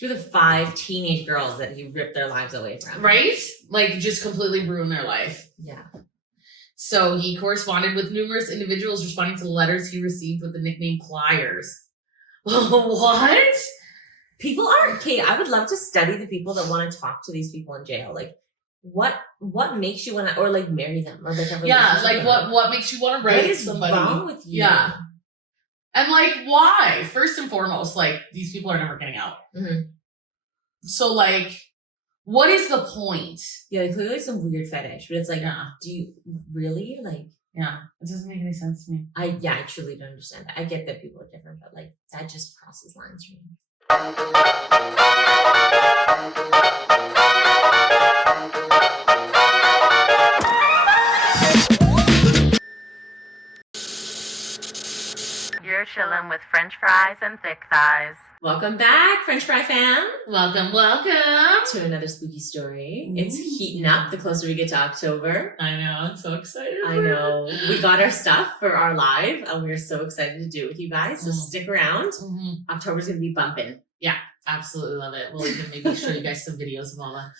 Two of the 5 teenage girls that he ripped their lives away from. Right? Like, just completely ruined their life. Yeah. So he corresponded with numerous individuals responding to the letters he received with the nickname Pliers. What? People are, Kate, I would love to study the people that want to talk to these people in jail. Like, what makes you want to, or like marry them, or like have a yeah, like what makes you want to write somebody? What is wrong with you? Yeah, and like why? First and foremost, like these people are never getting out. Mm-hmm. So like, what is the point? Yeah, like, clearly some weird fetish, but it's like, do you really like? Yeah, it doesn't make any sense to me. I truly don't understand that. I get that people are different, but like that just crosses lines for me. You're chilling with French fries and thick thighs. Welcome back, French Fry fam. Welcome to another spooky story. It's heating up the closer we get to October. I know, I'm so excited. I know. We got our stuff for our live, and we're so excited to do it with you guys. So stick around. October's going to be bumping. Yeah, absolutely love it. We'll even maybe show you guys some videos of all the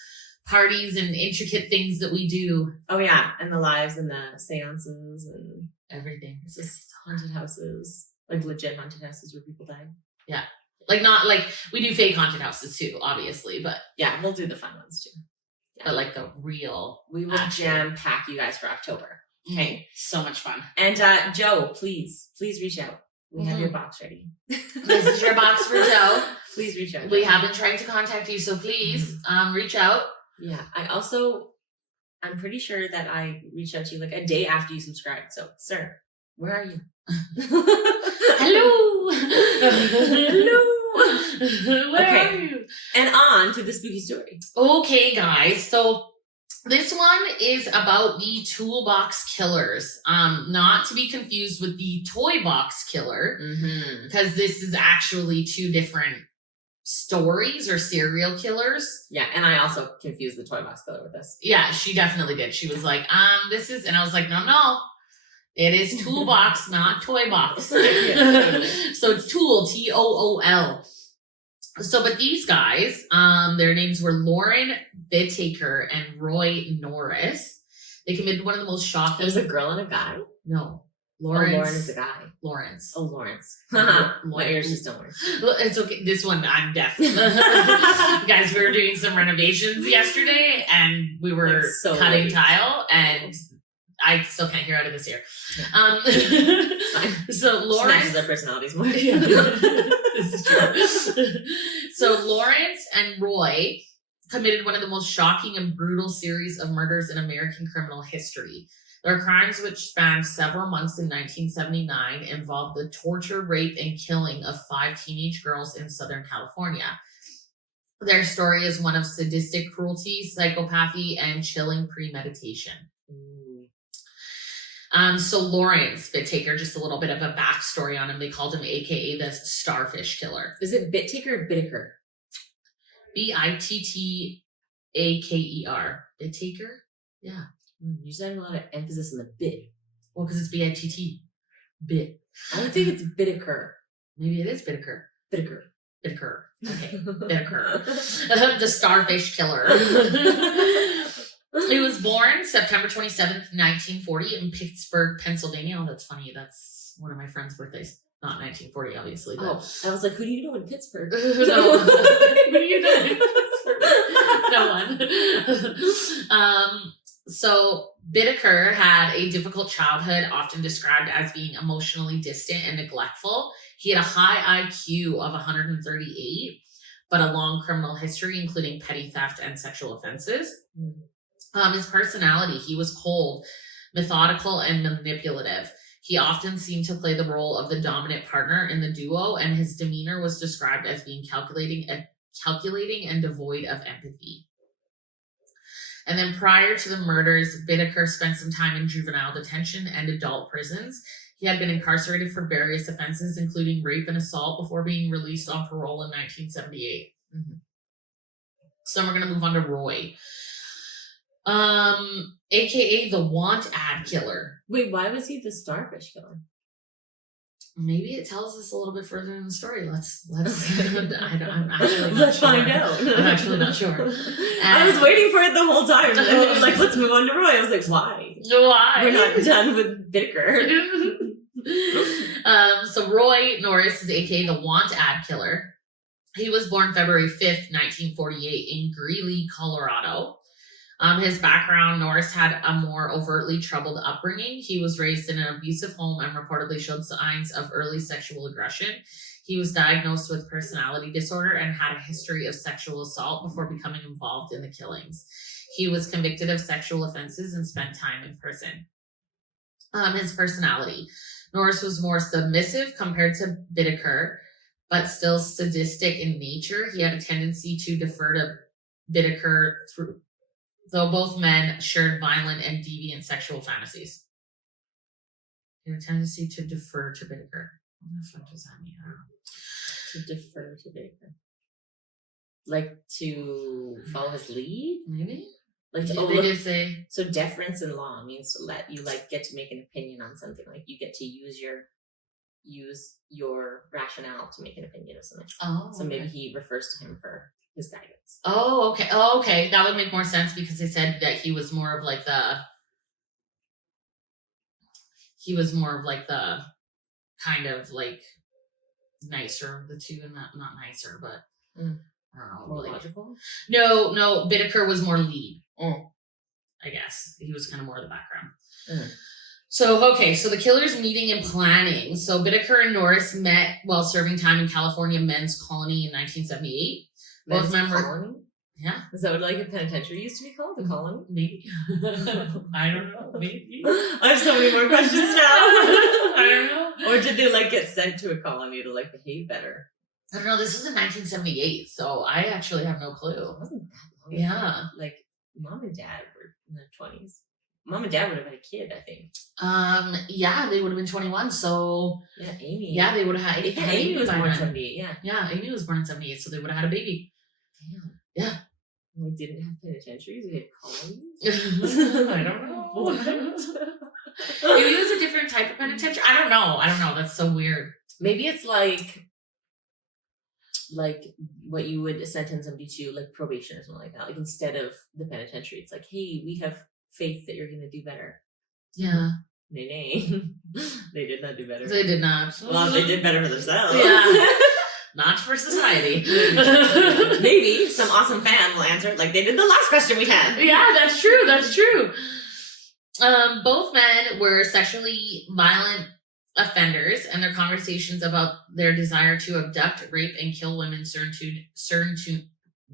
parties and intricate things that we do. Oh, yeah. And the lives and the seances and everything. It's just haunted houses, like legit haunted houses where people died. Yeah. Like, not like we do fake haunted houses too, obviously, but yeah, we'll do the fun ones too. Yeah. But like the real, we will jam pack you guys for October. Okay. So much fun. And Joe, please reach out. We have your box ready. This is your box for Joe. Please reach out. We have been trying to contact you, so please reach out. Yeah. I'm pretty sure that I reached out to you like a day after you subscribed. So, sir, where are you? Hello. Hello. Where are you? And on to the spooky story. Okay, guys. So this one is about the Toolbox Killers. Not to be confused with the Toy Box Killer, because this is actually 2 different stories or serial killers. Yeah, and I also confused the Toy Box Killer with this. Yeah, she definitely did. She was like, this is, and I was like, no. It is Toolbox, not Toy Box. Yeah, totally. So it's Tool, Tool. So, but these guys, their names were Lauren Bittaker and Roy Norris. They committed one of the most shocking. There's a girl and a guy? No. Lauren is a guy. Lawrence. Oh, Lawrence. My ears just don't work. It's okay. This one, I'm deaf. Guys, we were doing some renovations yesterday and we were cutting tile and I still can't hear out of this ear. So Lawrence matches their personalities more. This is true. So Lawrence and Roy committed one of the most shocking and brutal series of murders in American criminal history. Their crimes, which spanned several months in 1979, involved the torture, rape, and killing of 5 teenage girls in Southern California. Their story is one of sadistic cruelty, psychopathy, and chilling premeditation. So Lawrence Bittaker, just a little bit of a backstory on him. They called him AKA the Starfish Killer. Is it Bittaker or Bittaker? Bittaker. Bittaker? Yeah. You're having a lot of emphasis on the bit. Well, because it's B-I-T-T. Bit. I don't think it's Bittaker. Maybe it is Bittaker. Bittaker. Okay. Bittaker. The Starfish Killer. He was born September 27th, 1940 in Pittsburgh, Pennsylvania. Oh, that's funny. That's one of my friend's birthdays. Not 1940, obviously. But... Oh, I was like, who do you know in Pittsburgh? No. Who do you know in Pittsburgh? No one. So Bittaker had a difficult childhood, often described as being emotionally distant and neglectful. He had a high IQ of 138, but a long criminal history, including petty theft and sexual offenses. His personality, he was cold, methodical, and manipulative. He often seemed to play the role of the dominant partner in the duo, and his demeanor was described as being calculating and devoid of empathy. And then prior to the murders, Bittaker spent some time in juvenile detention and adult prisons. He had been incarcerated for various offenses, including rape and assault, before being released on parole in 1978. So we're going to move on to Roy. AKA the Want Ad Killer. Wait, why was he the Starfish Killer? Maybe it tells us a little bit further in the story. Let's. I'm actually not Let's sure. find out. I'm actually not sure. I was waiting for it the whole time. And then they were like, let's move on to Roy. I was like, why? Why? We're not done with Bittaker. So Roy Norris is aka the Want Ad Killer. He was born February 5th, 1948 in Greeley, Colorado. His background, Norris had a more overtly troubled upbringing. He was raised in an abusive home and reportedly showed signs of early sexual aggression. He was diagnosed with personality disorder and had a history of sexual assault before becoming involved in the killings. He was convicted of sexual offenses and spent time in prison. His personality. Norris was more submissive compared to Bittaker, but still sadistic in nature. He had a tendency to defer to Bittaker though both men shared violent and deviant sexual fantasies. He had a tendency to defer to Bittaker. What the fuck does that mean? I don't know. To defer to Bittaker. Like to follow his lead? Maybe? Like to, They did say... So deference in law means to let you like get to make an opinion on something. Like you get to use your rationale to make an opinion of something. Oh, so maybe he refers to him for his guidance. Oh, okay. Oh, okay. That would make more sense because they said that he was more of like the kind of like nicer of the two, and not nicer, but I don't know. More like, logical? No, Bittaker was more lead. I guess. He was kind of more of the background. So the killers meeting and planning. So Bittaker and Norris met while serving time in California Men's Colony in 1978. Both members. Colony? Yeah. Is that what like a penitentiary used to be called? A colony? Maybe. I don't know. Maybe. I have so many more questions now. I don't know. Or did they like get sent to a colony to like behave better? I don't know. This was in 1978, so I actually have no clue. It wasn't that long. Yeah. Like mom and dad were in their 20s. Mom and dad would have had a kid, I think. Yeah, they would have been 21. So yeah, Amy. Yeah, they would have had. Amy was born in 78. Yeah. Yeah, Amy was born in 78, so they would have had a baby. Damn. Yeah. We didn't have penitentiaries. We had colonies. I don't know. Maybe it was a different type of penitentiary. I don't know. That's so weird. Maybe it's like what you would sentence somebody to, like probation or something like that. Like instead of the penitentiary, it's like, hey, we have faith that you're going to do better. Yeah. Nay. They did not do better. They did not. Well, they did better for themselves. Yeah. Not for society. Maybe some awesome fan will answer it like they did the last question we had. Yeah, that's true. That's true. Both men were sexually violent offenders, and their conversations about their desire to abduct, rape, and kill women soon turned.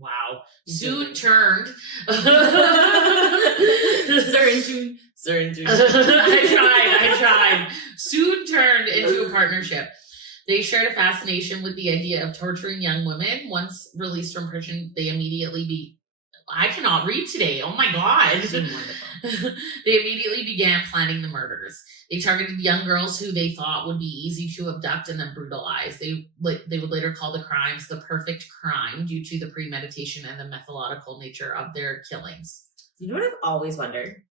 I tried. Soon turned into a partnership. They shared a fascination with the idea of torturing young women. Once released from prison, they immediately I cannot read today. Oh my God. They immediately began planning the murders. They targeted young girls who they thought would be easy to abduct and then brutalize. They would later call the crimes the perfect crime due to the premeditation and the methodical nature of their killings. You know what I've always wondered?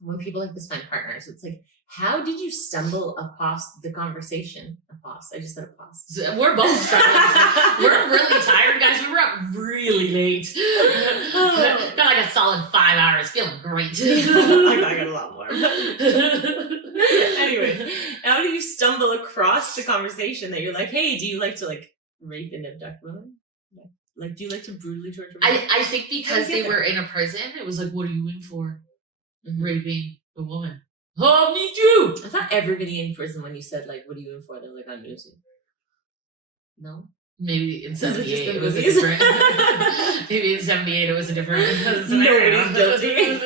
When people like this find partners, it's like, how did you stumble across the conversation? I just said across. We're both struggling. We're really tired, guys. We were up really late. Got like a solid 5 hours. Feeling great. I got a lot more. Anyways, how do you stumble across the conversation that you're like, hey, do you like to like rape and abduct women? Like, do you like to brutally torture women? I think because they were in a prison, it was like, what are you in for? Raping a woman. Oh, me too. I thought everybody in prison, when you said like, what are you in for? They're like, I'm losing. No? Maybe in 78 it was a movies? different. Maybe in 78 it was a different. Nobody's guilty.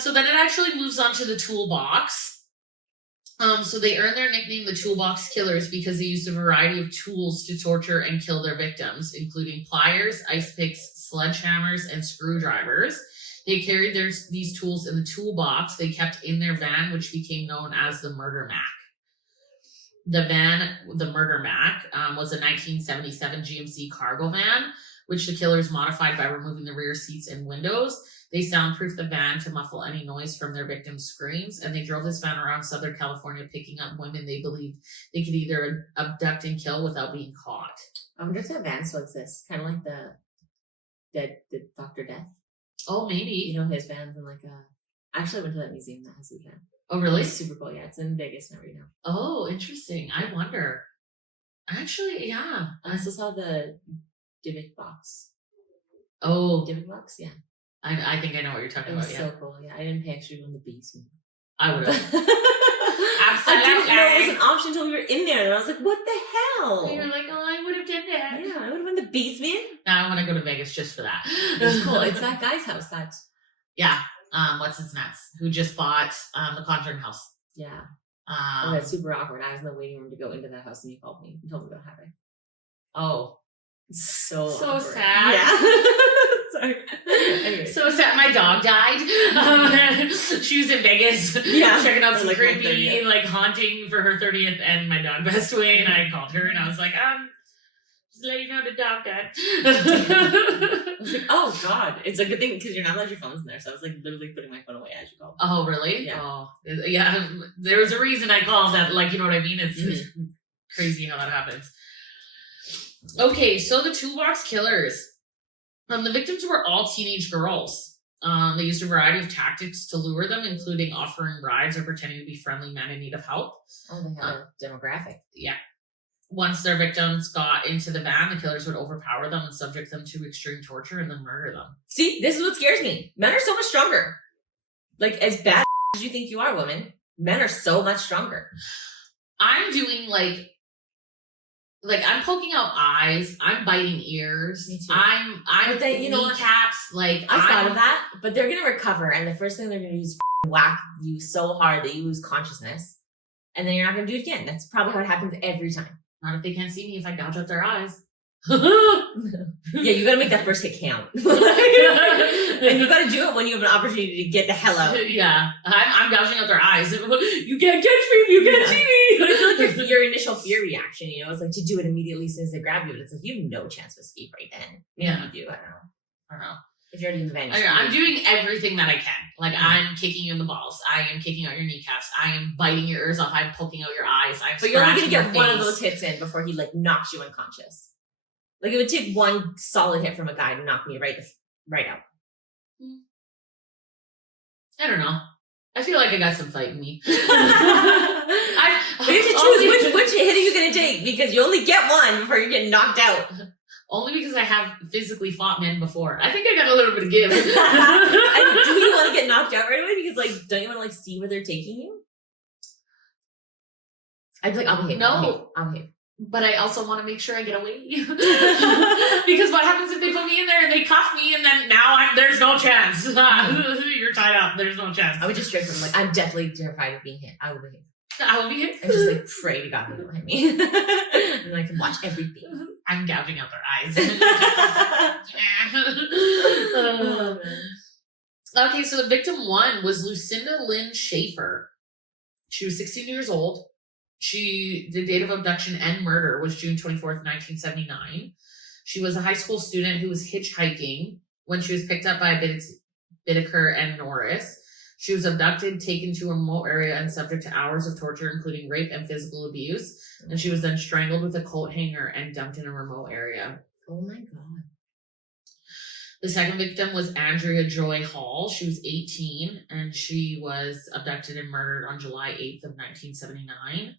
So then it actually moves on to the Toolbox. So they earned their nickname the Toolbox Killers because they used a variety of tools to torture and kill their victims, including pliers, ice picks, sledgehammers, and screwdrivers. They carried these tools in the toolbox they kept in their van, which became known as the Murder Mac. The van, the murder Mac, was a 1977 GMC cargo van, which the killers modified by removing the rear seats and windows. They soundproofed the van to muffle any noise from their victims' screams, and they drove this van around Southern California, picking up women they believed they could either abduct and kill without being caught. I wonder if that van still exists. Kind of like the Dr. Death. Oh, maybe. You know, his van's in like a... I actually went to that museum that has his van. Oh, really? It's super cool. Yeah, it's in Vegas now right now. Oh, interesting. I wonder. Actually, yeah. I also saw the Dybbuk box. Oh, Dybbuk box? Yeah. I think I know what you're talking It was about. so cool. Yeah, I didn't pay extra on the basement. I would have. I didn't know it was an option until we were in there, and I was like, "What the hell?" You're like, "Oh, I would have done that." Yeah, I would have been the basement. Now I want to go to Vegas just for that. It's cool. It's that guy's house. Yeah. What's his nuts? Who just bought the Conjuring house? Yeah. That's super awkward. I was in the waiting room to go into that house, and he called me and told me what happened. Oh, so awkward. Sad. Yeah. Sorry. Anyway. So sad. My dog died. She was in Vegas, checking out some creepy, haunting for her 30th, and my dog passed away. And I called her, and I was like, just letting you know the dog died. I was like, oh God, it's a good thing because you're not allowed your phones in there. So I was like literally putting my phone away as you called. Oh, really? Yeah. Oh, yeah. There was a reason I called that. You know what I mean? It's crazy how that happens. Okay, so the Toolbox Killers. The victims were all teenage girls. They used a variety of tactics to lure them, including offering rides or pretending to be friendly men in need of help. Oh, they had a demographic. Yeah. Once their victims got into the van, the killers would overpower them and subject them to extreme torture and then murder them. See, this is what scares me. Men are so much stronger. As bad as you think you are, women, men are so much stronger. I'm doing I'm poking out eyes. I'm biting ears. Me too. I'm But then, you know what? kneecaps. I thought of that, but they're gonna recover, and the first thing they're gonna do is whack you so hard that you lose consciousness, and then you're not gonna do it again. That's probably how it happens every time. Not if they can't see me. If I gouge out their eyes. Yeah, you gotta make that first hit count, and you gotta do it when you have an opportunity to get the hell out. Yeah, I'm gouging out their eyes. You can't catch me if you can't see me. But I feel like your initial fear reaction, is to do it immediately as soon as they grab you. But it's you have no chance of escape right then. Yeah, you do. I don't know. know. If you're already in the van, I'm doing everything that I can. I'm kicking you in the balls. I am kicking out your kneecaps. I am biting your ears off. I'm poking out your eyes. But you're only gonna get one of those hits in before he knocks you unconscious. It would take one solid hit from a guy to knock me right out. I don't know. I feel like I got some fight in me. You have to choose which hit are you going to take, because you only get one before you get knocked out. Only because I have physically fought men before. I think I got a little bit of give. And do you want to get knocked out right away? Because don't you want to see where they're taking you? I'd be like, I'll behave. No. I'll behave. But I also want to make sure I get away. Because what happens if they put me in there and they cuff me and then now there's no chance. You're tied up. There's no chance. I would just straight from I'm definitely terrified of being hit. I will behave. I will be hit. I just pray to God they don't hit me. And then I can watch everything. I'm gouging out their eyes. Okay, so the victim one was Lucinda Lynn Schaefer. She was 16 years old. The date of abduction and murder was June 24th, 1979. She was a high school student who was hitchhiking when she was picked up by Bittaker and Norris. She was abducted, taken to a remote area, and subject to hours of torture, including rape and physical abuse. And she was then strangled with a coat hanger and dumped in a remote area. Oh my God. The second victim was Andrea Joy Hall. She was 18, and she was abducted and murdered on July 8th of 1979.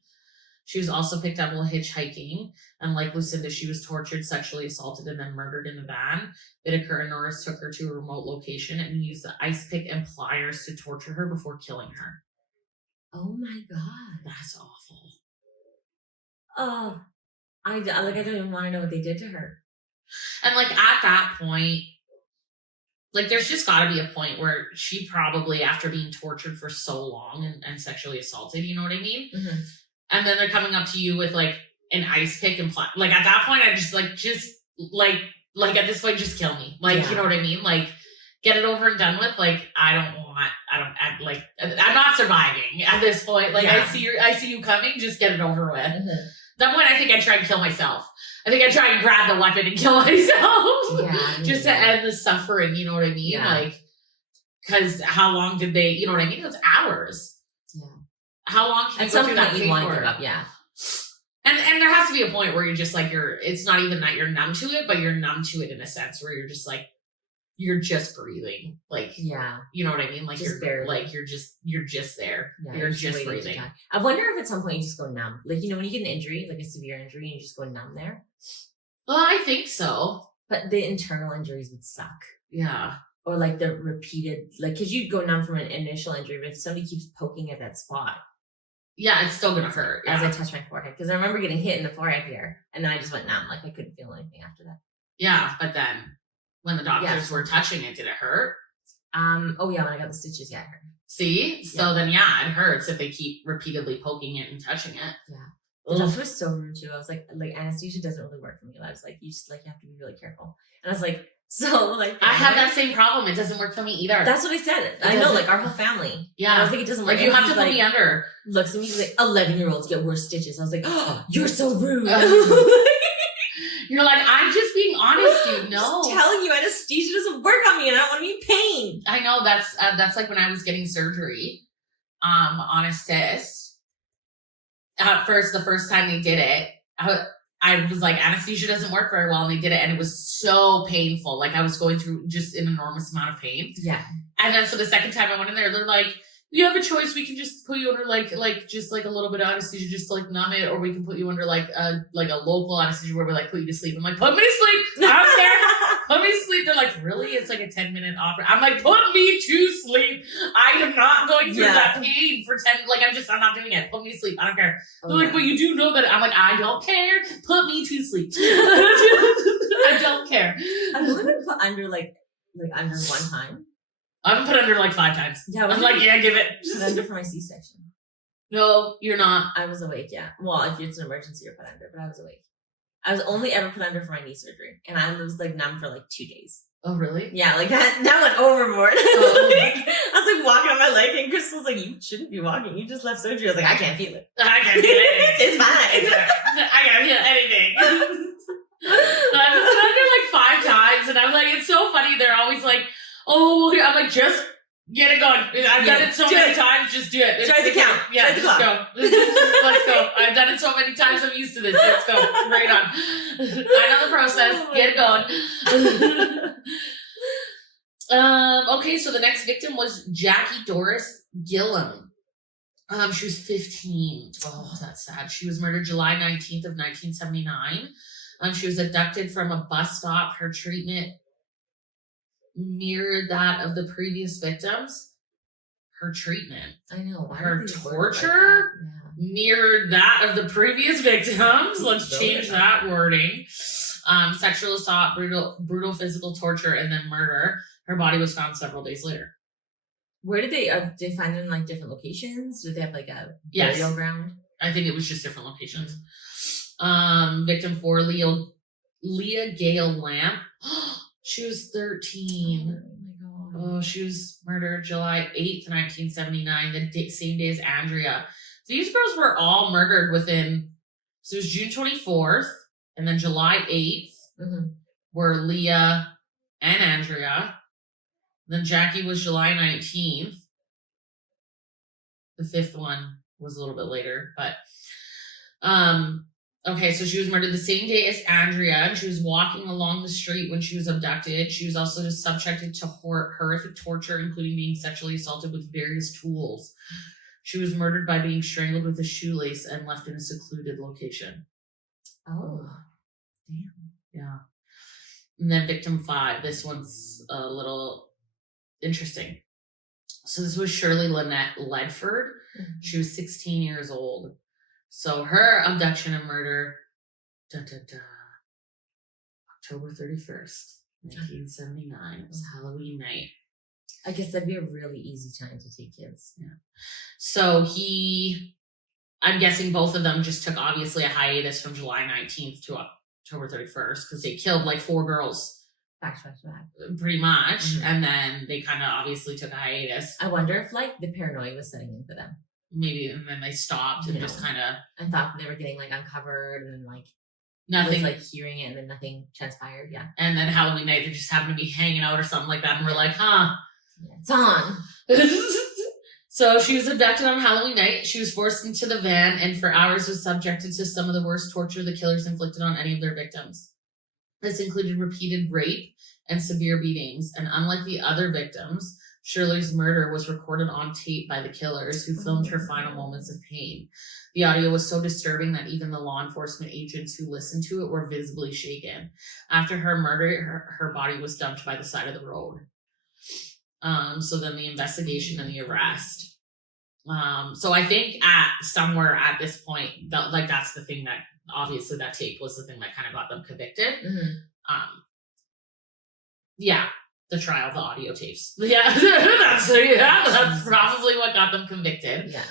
She was also picked up while hitchhiking, and like Lucinda, she was tortured, sexually assaulted, and then murdered in the van. Bittaker and Norris took her to a remote location and used the ice pick and pliers to torture her before killing her. Oh my God. That's awful. Oh, I don't even want to know what they did to her. And at that point, there's just got to be a point where she probably, after being tortured for so long and sexually assaulted, you know what I mean? Mm-hmm. And then they're coming up to you with an ice pick and at that point, I just at this point, just kill me. You know what I mean? get it over and done with. Like, I'm not surviving at this point. Like, Yeah. I see you coming, just get it over with. Mm-hmm. At that point, I think I'd try and kill myself. I think I'd try and grab the weapon and kill myself. Yeah. Just to end the suffering, you know what I mean? Yeah. Like, because how long did they, you know what I mean? It was hours. Yeah. How long can you At go some through point, that you pain want to for? give up. Yeah. And there has to be a point where you're just like, it's not even that you're numb to it, but you're numb to it in a sense where you're just like, you're just breathing. Like, Yeah. you know what I mean? Like, Just you're barely. like, you're just there. Yeah, you're just waiting to breathing. die. I wonder if at some point you just go numb. Like, you know, when you get an injury, like a severe injury, and you just go numb there. Well, I think so. But the internal injuries would suck. Yeah. Or like the repeated, like, because you'd go numb from an initial injury, but if somebody keeps poking at that spot. Yeah, it's still gonna hurt. As Yeah. I touch my forehead. Because I remember getting hit in the forehead here, and then I just went numb. Like, I couldn't feel anything after that. Yeah, but then when the doctors were touching it, did it hurt? Oh yeah, when I got the stitches, yeah, it hurt. See? So then, yeah, it hurts if they keep repeatedly poking it and touching it. Yeah. The doctor was so rude too. I was like anesthesia doesn't really work for me. I was like, you just like you have to be really careful. And I was like, so like I have that same problem. It doesn't work for me either. That's what I said. I know, like our whole family. Yeah. And I was like, it doesn't work. Like, you And have to he's put like, me under. Looks at me, he's like, 11-year-olds get worse stitches. I was like, oh, you're so rude. You're like, I'm just being honest, dude. No. Just telling you, anesthesia doesn't work on me, and I don't want to be in pain. I know that's like when I was getting surgery, on a cyst. At first, the first time they did it, I was like, anesthesia doesn't work very well, and they did it, and it was so painful. Like, I was going through just an enormous amount of pain. Yeah. And then so the second time I went in there, they're like, you have a choice. We can just put you under like just like a little bit of anesthesia just to like numb it, or we can put you under like a local anesthesia where we like put you to sleep. I'm like, put me to sleep. I don't care. Put me to sleep. They're like, really? It's like a 10-minute opera. I'm like, put me to sleep. I am not going through that pain for 10. Like, I'm not doing it. Put me to sleep. I don't care. They're like, but you do know that. I'm like, I don't care. Put me to sleep. I don't care. I've only been put under like under one time. I've been put under like 5 times. Yeah, I'm like, yeah, give it. Put under for my C-section. No, you're not. I was awake, yeah. Well, if it's an emergency, you're put under, but I was awake. I was only ever put under for my knee surgery, and I was like numb for like 2 days. Oh, really? Yeah, like that went overboard. I was like walking on my leg, and Chris was like, "You shouldn't be walking. You just left surgery." I was like, "I can't feel it. I can't feel anything. It's fine. I can't feel anything." So I've been put under like 5 times, and I'm like, it's so funny. They're always like, "Oh," I'm like, just get it going. I've done it so many times. Just do it. Start the count. Yeah, Start the just clock. go. Let's go. I've done it so many times. I'm used to this. Let's go. Right on. I know the process. Get it going. Okay, so the next victim was Jackie Doris Gillum. She was 15. Oh, that's sad. She was murdered July 19th of 1979. She was abducted from a bus stop. Her treatment mirrored that of the previous victims. Her treatment. I know. Her torture mirrored that of the previous victims. Let's change that wording. Sexual assault, brutal physical torture, and then murder. Her body was found several days later. Where did they find it in like different locations? Did they have like a burial ground? I think it was just different locations. Victim 4, Leah Gale Lamp. She was 13. Oh my god. Oh, she was murdered July 8th, 1979, the same day as Andrea. These girls were all murdered within, so it was June 24th, and then July 8th were Leah and Andrea. Then Jackie was July 19th. The 5th one was a little bit later, but okay, so she was murdered the same day as Andrea, and she was walking along the street when she was abducted. She was also just subjected to horrific torture, including being sexually assaulted with various tools. She was murdered by being strangled with a shoelace and left in a secluded location. Oh, damn. Yeah. And then victim 5, this one's a little interesting. So this was Shirley Lynette Ledford. She was 16 years old. So her abduction and murder, October 31st, 1979. It was Halloween night. I guess that'd be a really easy time to take kids. Yeah. So I'm guessing both of them just took obviously a hiatus from July 19th to October 31st because they killed like 4 girls Back. pretty much. Mhm. And then they kind of obviously took a hiatus. I wonder if like the paranoia was setting in for them. Maybe, and then they stopped and just kind of. And thought they were getting like uncovered, and then like Nothing. was, like hearing it, and then nothing transpired. Yeah. And then Halloween night, they just happened to be hanging out or something like that. And we're like, huh. Yeah, it's on. So she was abducted on Halloween night. She was forced into the van and for hours was subjected to some of the worst torture the killers inflicted on any of their victims. This included repeated rape and severe beatings. And unlike the other victims, Shirley's murder was recorded on tape by the killers who filmed her final moments of pain. The audio was so disturbing that even the law enforcement agents who listened to it were visibly shaken. After her murder, her body was dumped by the side of the road. So then the investigation and the arrest. So I think somewhere at this point, that's the thing that obviously that tape was the thing that kind of got them convicted. Mm-hmm. Yeah, the trial, the audio tapes. Yeah, that's probably what got them convicted. Yeah.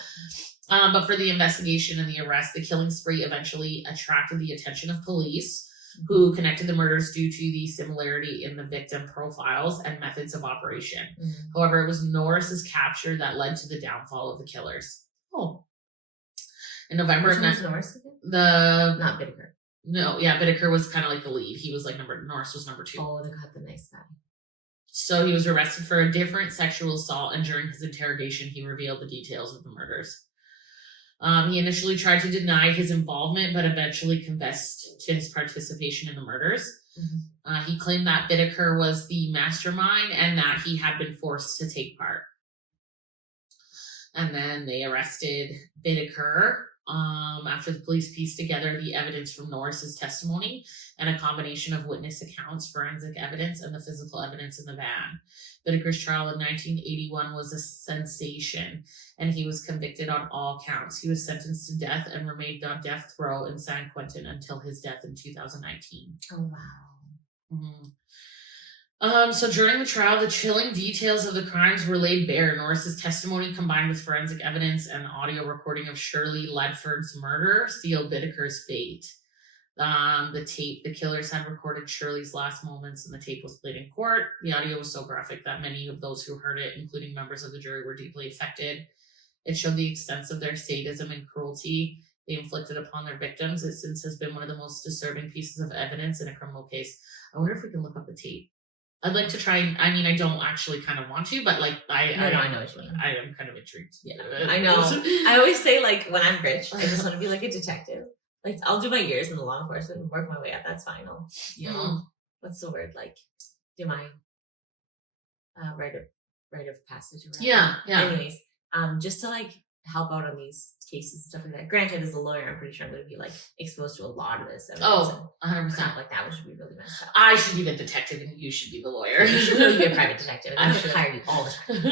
But for the investigation and the arrest, the killing spree eventually attracted the attention of police, who connected the murders due to the similarity in the victim profiles and methods of operation. Mm-hmm. However, it was Norris's capture that led to the downfall of the killers. Oh. In November of Norris? Not Bittaker. No, yeah, Bittaker was kind of like the lead. He was like Norris was number 2. Oh, they got the nice guy. So he was arrested for a different sexual assault, and during his interrogation, he revealed the details of the murders. He initially tried to deny his involvement, but eventually confessed to his participation in the murders. Mm-hmm. He claimed that Bittaker was the mastermind and that he had been forced to take part. And then they arrested Bittaker after the police pieced together the evidence from Norris's testimony and a combination of witness accounts, forensic evidence, and the physical evidence in the van. Bittaker's trial in 1981 was a sensation, and he was convicted on all counts. He was sentenced to death and remained on death row in San Quentin until his death in 2019. Oh, wow. Mm-hmm. So during the trial, the chilling details of the crimes were laid bare. Norris's testimony combined with forensic evidence and audio recording of Shirley Ledford's murder sealed Bittaker's fate. The tape, the killers had recorded Shirley's last moments and the tape was played in court. The audio was so graphic that many of those who heard it, including members of the jury, were deeply affected. It showed the extent of their sadism and cruelty they inflicted upon their victims. It since has been one of the most disturbing pieces of evidence in a criminal case. I wonder if we can look up the tape. I'd like to try. I mean, I don't actually kind of want to, but like, I know what you mean. I am kind of intrigued. Yeah, I know. I always say, like, when I'm rich, I just want to be like a detective. Like, I'll do my years in the law enforcement and work my way up. That's fine. I'll, what's the word? Like, do my rite of passage. Yeah. Anyways, just to like help out on these cases and stuff like that. Granted, as a lawyer, I'm pretty sure I'm going to be like exposed to a lot of this. 100%. Crap like that, which would be really messed up. I should be the detective and you should be the lawyer. You should really be a private detective. I should hire you all the time.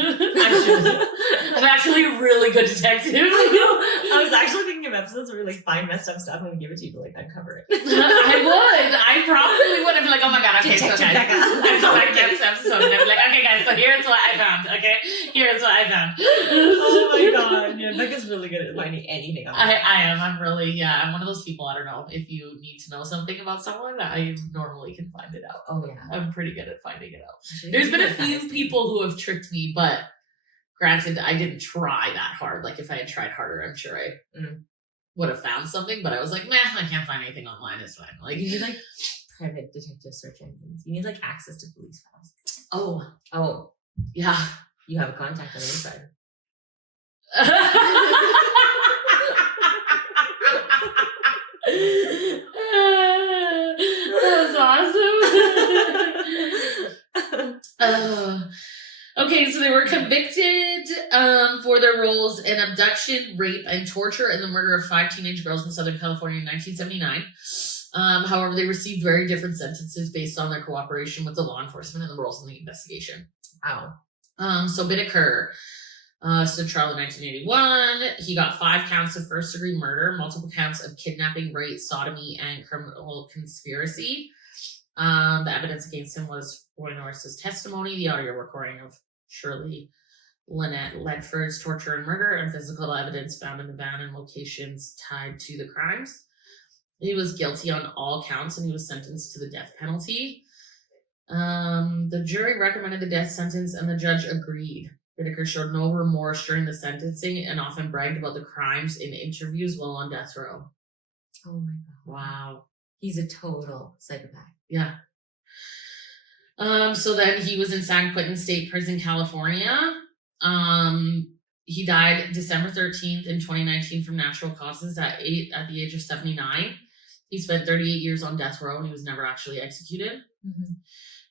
I'm actually a really good detective. I was actually thinking of episodes where we like find messed up stuff and we give it to you to like uncover it. I probably would have been like, oh my god, okay, Detective so guys, Becca. so I get this episode and I'd be like, okay guys, so here's what I found. Okay, here's what I found. Oh my god, yeah, Becca's really good at finding anything. I am. I'm really, I'm one of those people. I don't know if you need to know something about someone, I normally can find it out. Oh yeah, I'm pretty good at finding it out. There's been a few people who have tricked me, but granted, I didn't try that hard. Like if I had tried harder, I'm sure I would have found something. But I was like, I can't find anything online. It's fine. Like you need like private detective search engines. You need like access to police files. Oh, yeah. You have a contact on the inside. That's awesome. Okay, so they were convicted for their roles in abduction, rape, and torture in the murder of 5 teenage girls in Southern California in 1979. However, they received very different sentences based on their cooperation with the law enforcement and the roles in the investigation. Wow. So Bittaker stood trial in 1981. He got 5 counts of first-degree murder, multiple counts of kidnapping, rape, sodomy, and criminal conspiracy. The evidence against him was Roy Norris's testimony, the audio recording of Shirley Lynette Ledford's torture and murder, and physical evidence found in the van and locations tied to the crimes. He was guilty on all counts, and he was sentenced to the death penalty. The jury recommended the death sentence and the judge agreed. Whitaker showed no remorse during the sentencing and often bragged about the crimes in interviews while on death row. Oh my god. Wow. He's a total psychopath. Yeah. So then he was in San Quentin State Prison, California. He died December 13th in 2019 from natural causes at the age of 79. He spent 38 years on death row and he was never actually executed. Mm-hmm.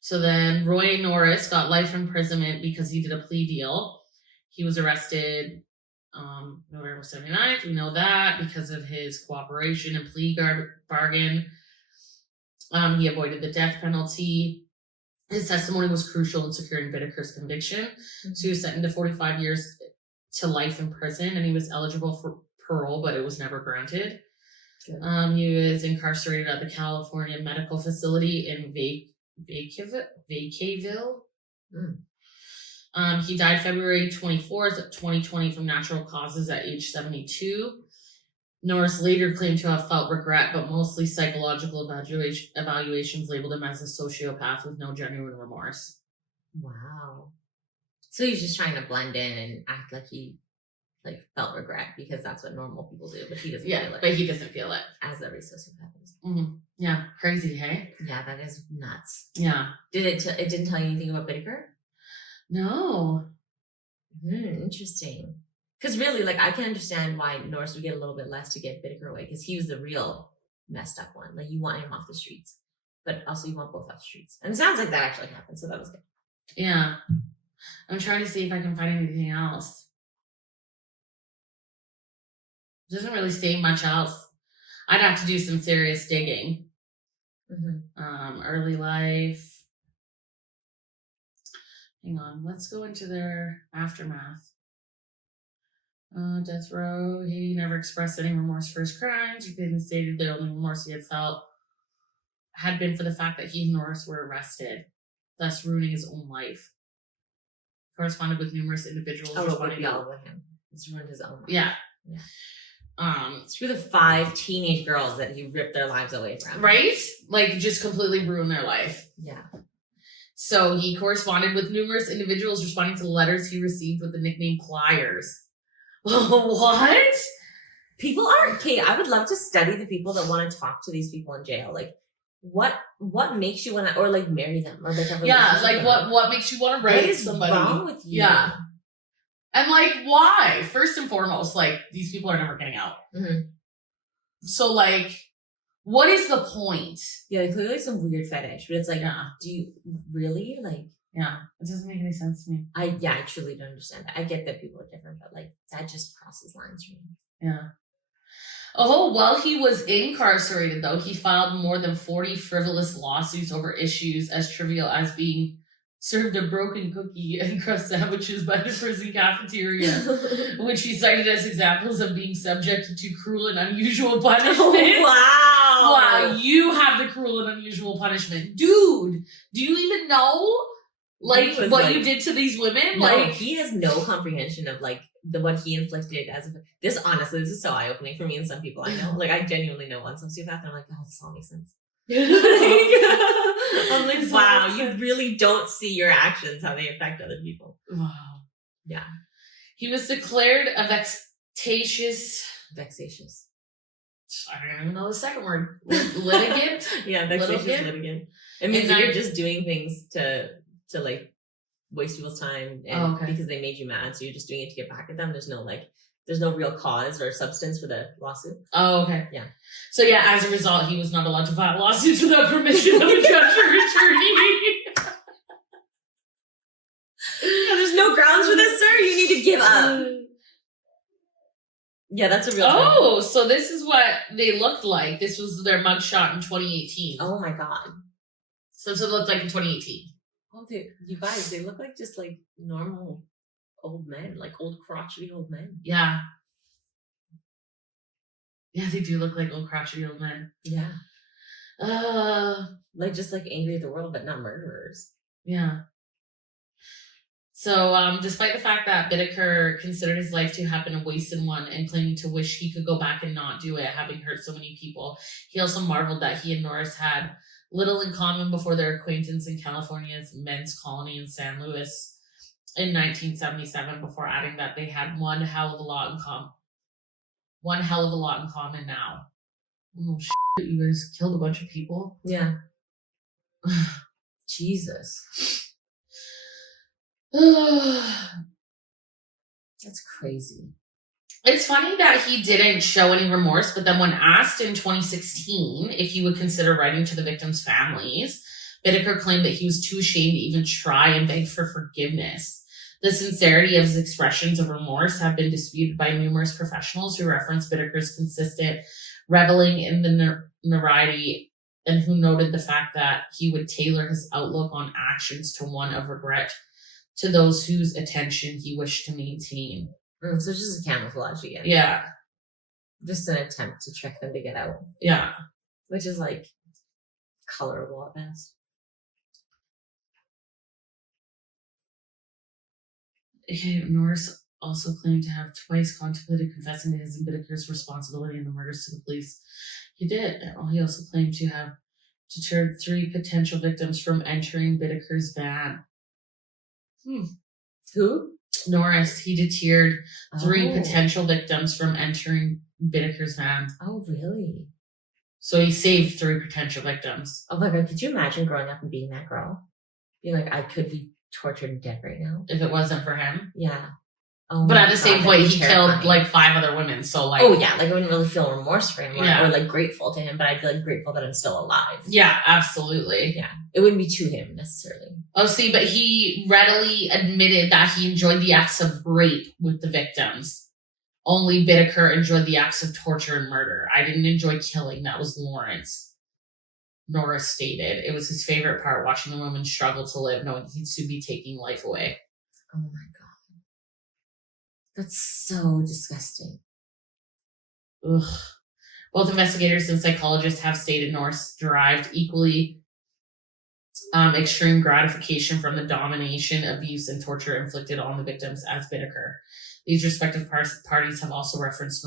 So then Roy Norris got life imprisonment because he did a plea deal. He was arrested November 79th. We know that because of his cooperation and plea bargain. He avoided the death penalty. His testimony was crucial in securing Whitaker's conviction. Mm-hmm. So he was sentenced to 45 years to life in prison, and he was eligible for parole, but it was never granted. He was incarcerated at the California Medical Facility in Vacaville. He died February 24th, 2020 from natural causes at age 72. Norris later claimed to have felt regret, but mostly psychological evaluations labeled him as a sociopath with no genuine remorse. Wow. So he's just trying to blend in and act like he felt regret because that's what normal people do, but he doesn't feel it. But he doesn't feel it. As every sociopath is. Mm-hmm. Yeah, crazy, hey? Yeah, that is nuts. Yeah. It didn't tell you anything about Whitaker? No. Interesting. Because really, I can understand why Norris would get a little bit less to get Whitaker away, because he was the real messed up one. You want him off the streets, but also you want both off the streets. And it sounds like that actually happened, so that was good. Yeah. I'm trying to see if I can find anything else. It doesn't really say much else. I'd have to do some serious digging. Mm-hmm. Early life. Hang on. Let's go into their aftermath. Death row. He never expressed any remorse for his crimes. He didn't stated the only remorse he had felt had been for the fact that he and Norris were arrested, thus ruining his own life. Corresponded with numerous individuals. Oh, it would be all about him. He's ruined his own life. Yeah. Through the 5 teenage girls that he ripped their lives away from. Right? Just completely ruined their life. Yeah. So he corresponded with numerous individuals responding to the letters he received with the nickname Pliers. What? People are, Kate, I would love to study the people that want to talk to these people in jail. What makes you want to, or marry them, or what makes you want to write somebody? What is wrong with you? Yeah. And why? First and foremost, these people are never getting out. Mm-hmm. So what is the point? Yeah, clearly some weird fetish, but it's do you really Yeah, it doesn't make any sense to me. I truly don't understand that. I get that people are different, but that just crosses lines for me. Yeah. Oh, while he was incarcerated, though, he filed more than 40 frivolous lawsuits over issues as trivial as being served a broken cookie and crust sandwiches by the prison cafeteria, which he cited as examples of being subjected to cruel and unusual punishment. Oh, wow. Wow, you have the cruel and unusual punishment. Dude, do you even know what you did to these women? No, he has no comprehension of what he inflicted as this. Honestly, this is so eye-opening for me and some people I know. I genuinely know one sociopath, and I'm oh, this all makes sense. I'm wow, you really don't see your actions, how they affect other people. Wow. Yeah. He was declared a vexatious. I don't even know the second word. Litigant? Yeah, vexatious litigant. It means that you're just doing things to waste people's time and because they made you mad, so you're just doing it to get back at them. There's no real cause or substance for the lawsuit. Oh, okay. Yeah. So as a result, he was not allowed to file lawsuits without permission of a judge or attorney. There's no grounds for this, sir. You need to give up. Yeah, that's a real thing. So this is what they looked like. This was their mugshot in 2018. Oh my god. So that's what it looked like in 2018. Oh, you guys, they look just normal old men, old crotchety old men. Yeah. Yeah, they do look like old crotchety old men. Yeah. Just angry at the world, but not murderers. Yeah. So, despite the fact that Whitaker considered his life to have been a wasted one and claiming to wish he could go back and not do it, having hurt so many people, he also marveled that he and Norris had little in common before their acquaintance in California's men's colony in San Luis in 1977, before adding that they had one hell of a lot in common now. Oh shit, you guys killed a bunch of people. Yeah. Jesus. That's crazy. It's funny that he didn't show any remorse, but then when asked in 2016 if he would consider writing to the victims' families, Bittaker claimed that he was too ashamed to even try and beg for forgiveness. The sincerity of his expressions of remorse have been disputed by numerous professionals who reference Bittaker's consistent reveling in the notoriety and who noted the fact that he would tailor his outlook on actions to one of regret to those whose attention he wished to maintain. So it's just a camouflage again. Yeah. Just an attempt to trick them to get out. Yeah. Which is like colorable at best. Norris also claimed to have twice contemplated confessing to his and Bittaker's responsibility in the murders to the police. He did. He also claimed to have deterred 3 potential victims from entering Bittaker's van. Who? Norris. He deterred 3 potential victims from entering Bittaker's van. Oh, really? So he saved 3 potential victims. Oh my God, could you imagine growing up and being that girl? Being like, I could be tortured and dead right now. If it wasn't for him. Yeah. Oh, but at the same point, he killed like 5 other women. So like, oh yeah, like I wouldn't really feel remorse for him Yeah. or like grateful to him, but I'd be like grateful that I'm still alive. yeah, absolutely. Yeah, it wouldn't be to him necessarily. Oh, see, but he readily admitted that he enjoyed the acts of rape with the victims. Only Bittaker enjoyed the acts of torture and murder. I didn't enjoy killing. That was Lawrence. Norris stated it was his favorite part, watching the women struggle to live, knowing he'd soon be taking life away. Oh my God. That's so disgusting. Ugh. Both investigators and psychologists have stated Norris derived equally extreme gratification from the domination, abuse, and torture inflicted on the victims as Bittaker. These respective parties have also referenced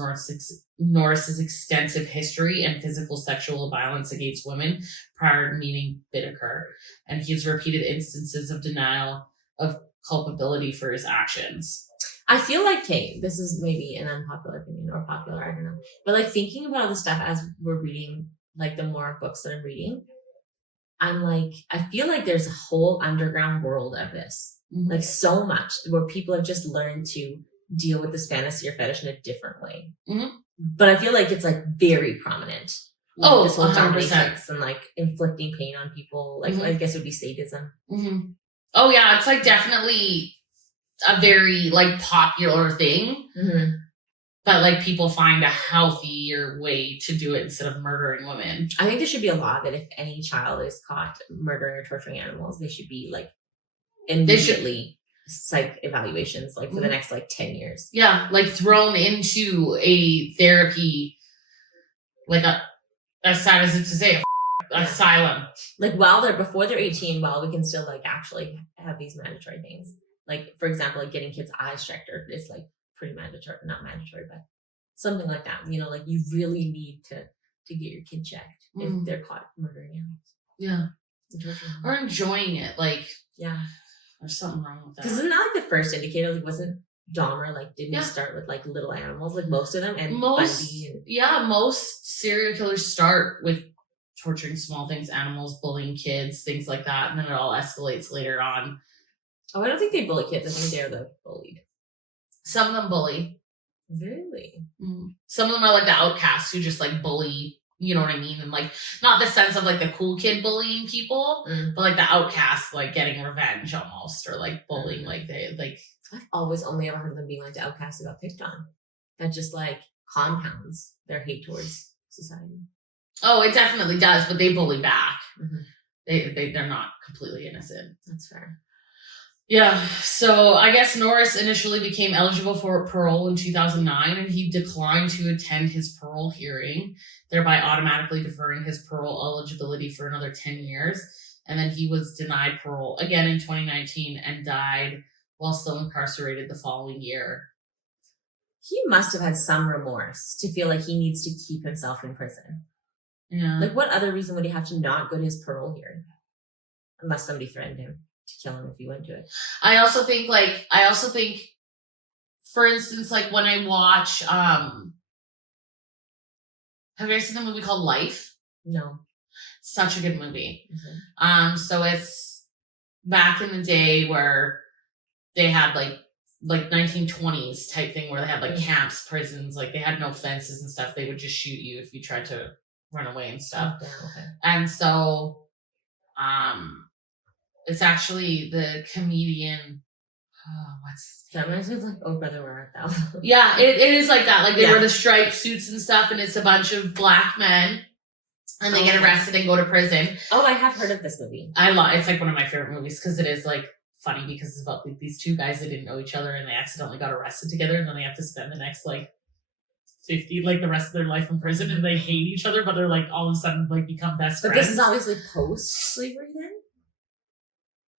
Norris's extensive history and physical sexual violence against women prior to meeting Bittaker, and his repeated instances of denial of culpability for his actions. I feel like, Kate, this is maybe an unpopular opinion or popular, I don't know. But like thinking about all the stuff as we're reading, like the more books that I'm reading, I'm like, I feel like there's a whole underground world of this. Mm-hmm. Like so much where people have just learned to deal with this fantasy or fetish in a different way. Mm-hmm. But I feel like it's like very prominent. Like, oh, this whole 100%. dominatrix and like inflicting pain on people. Like, I guess it would be sadism. Mm-hmm. Oh yeah, it's like definitely a very like popular thing, but like people find a healthier way to do it instead of murdering women. I think there should be a law that if any child is caught murdering or torturing animals, they should be like immediately psych evaluations like for the next like 10 years. Yeah, like thrown into a therapy, like as sad as it's to say, asylum. Like before they're 18, while we can still like actually have these mandatory things. Like, for example, like getting kids' eyes checked is like pretty mandatory, not mandatory, but something like that. You know, like you really need to get your kid checked if they're caught murdering animals. Yeah. Or enjoying it. Like, yeah. There's something wrong with that. Because isn't that like the first indicator? Like, wasn't Dahmer, like, didn't he start with like little animals? Like most of them? And Bundy and... most serial killers start with torturing small things, animals, bullying kids, things like that. And then it all escalates later on. Oh, I don't think they bully kids. I think they're the bullied. Some of them bully. Really? Mm. Some of them are like the outcasts who just like bully, you know what I mean? And like, not the sense of like the cool kid bullying people, but like the outcasts like getting revenge almost, or like bullying, like they like. I've always only ever heard of them being like the outcasts who got picked on. That just like compounds their hate towards society. Oh, it definitely does, but they bully back. They're not completely innocent. That's fair. Yeah, so I guess Norris initially became eligible for parole in 2009, and he declined to attend his parole hearing, thereby automatically deferring his parole eligibility for another 10 years. And then he was denied parole again in 2019 and died while still incarcerated the following year. He must have had some remorse to feel like he needs to keep himself in prison. Yeah. Like, what other reason would he have to not go to his parole hearing? Unless somebody threatened him to kill him if he went to it. I also think, for instance, like when I watch, have you ever seen the movie called Life? No. Such a good movie. Mm-hmm. So it's back in the day where they had like 1920s type thing where they had like camps, prisons, like they had no fences and stuff. They would just shoot you if you tried to run away and stuff. Oh, okay. And so, it's actually the comedian. That reminds me of like, Oh Brother, Where Art Thou? Yeah, it is like that. Like they wear the striped suits and stuff, and it's a bunch of black men, and they get arrested and go to prison. Oh, I have heard of this movie. It's like one of my favorite movies because it is like funny because it's about like, these two guys that didn't know each other and they accidentally got arrested together, and then they have to spend the next like 50, like the rest of their life in prison, and they hate each other, but they're like all of a sudden like become best friends. But this is obviously post-slavery then?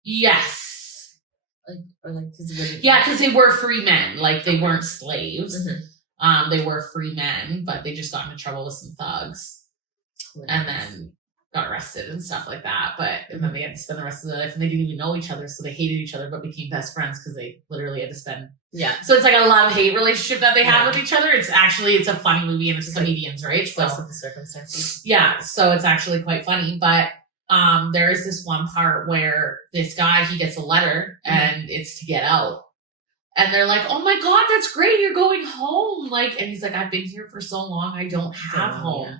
Yes. Because they were free men. Like they weren't slaves. Mm-hmm. They were free men, but they just got into trouble with some thugs, and then got arrested and stuff like that. And then they had to spend the rest of their life, and they didn't even know each other, so they hated each other, but became best friends because they literally had to spend. Yeah. So it's like a love-hate relationship that they have with each other. It's a funny movie, and it's comedians, right? So of the circumstances. Yeah. So it's actually quite funny, but. There is this one part where this guy, he gets a letter and it's to get out. And they're like, oh my God, that's great. You're going home. Like, and he's like, I've been here for so long. I don't have home. Yeah.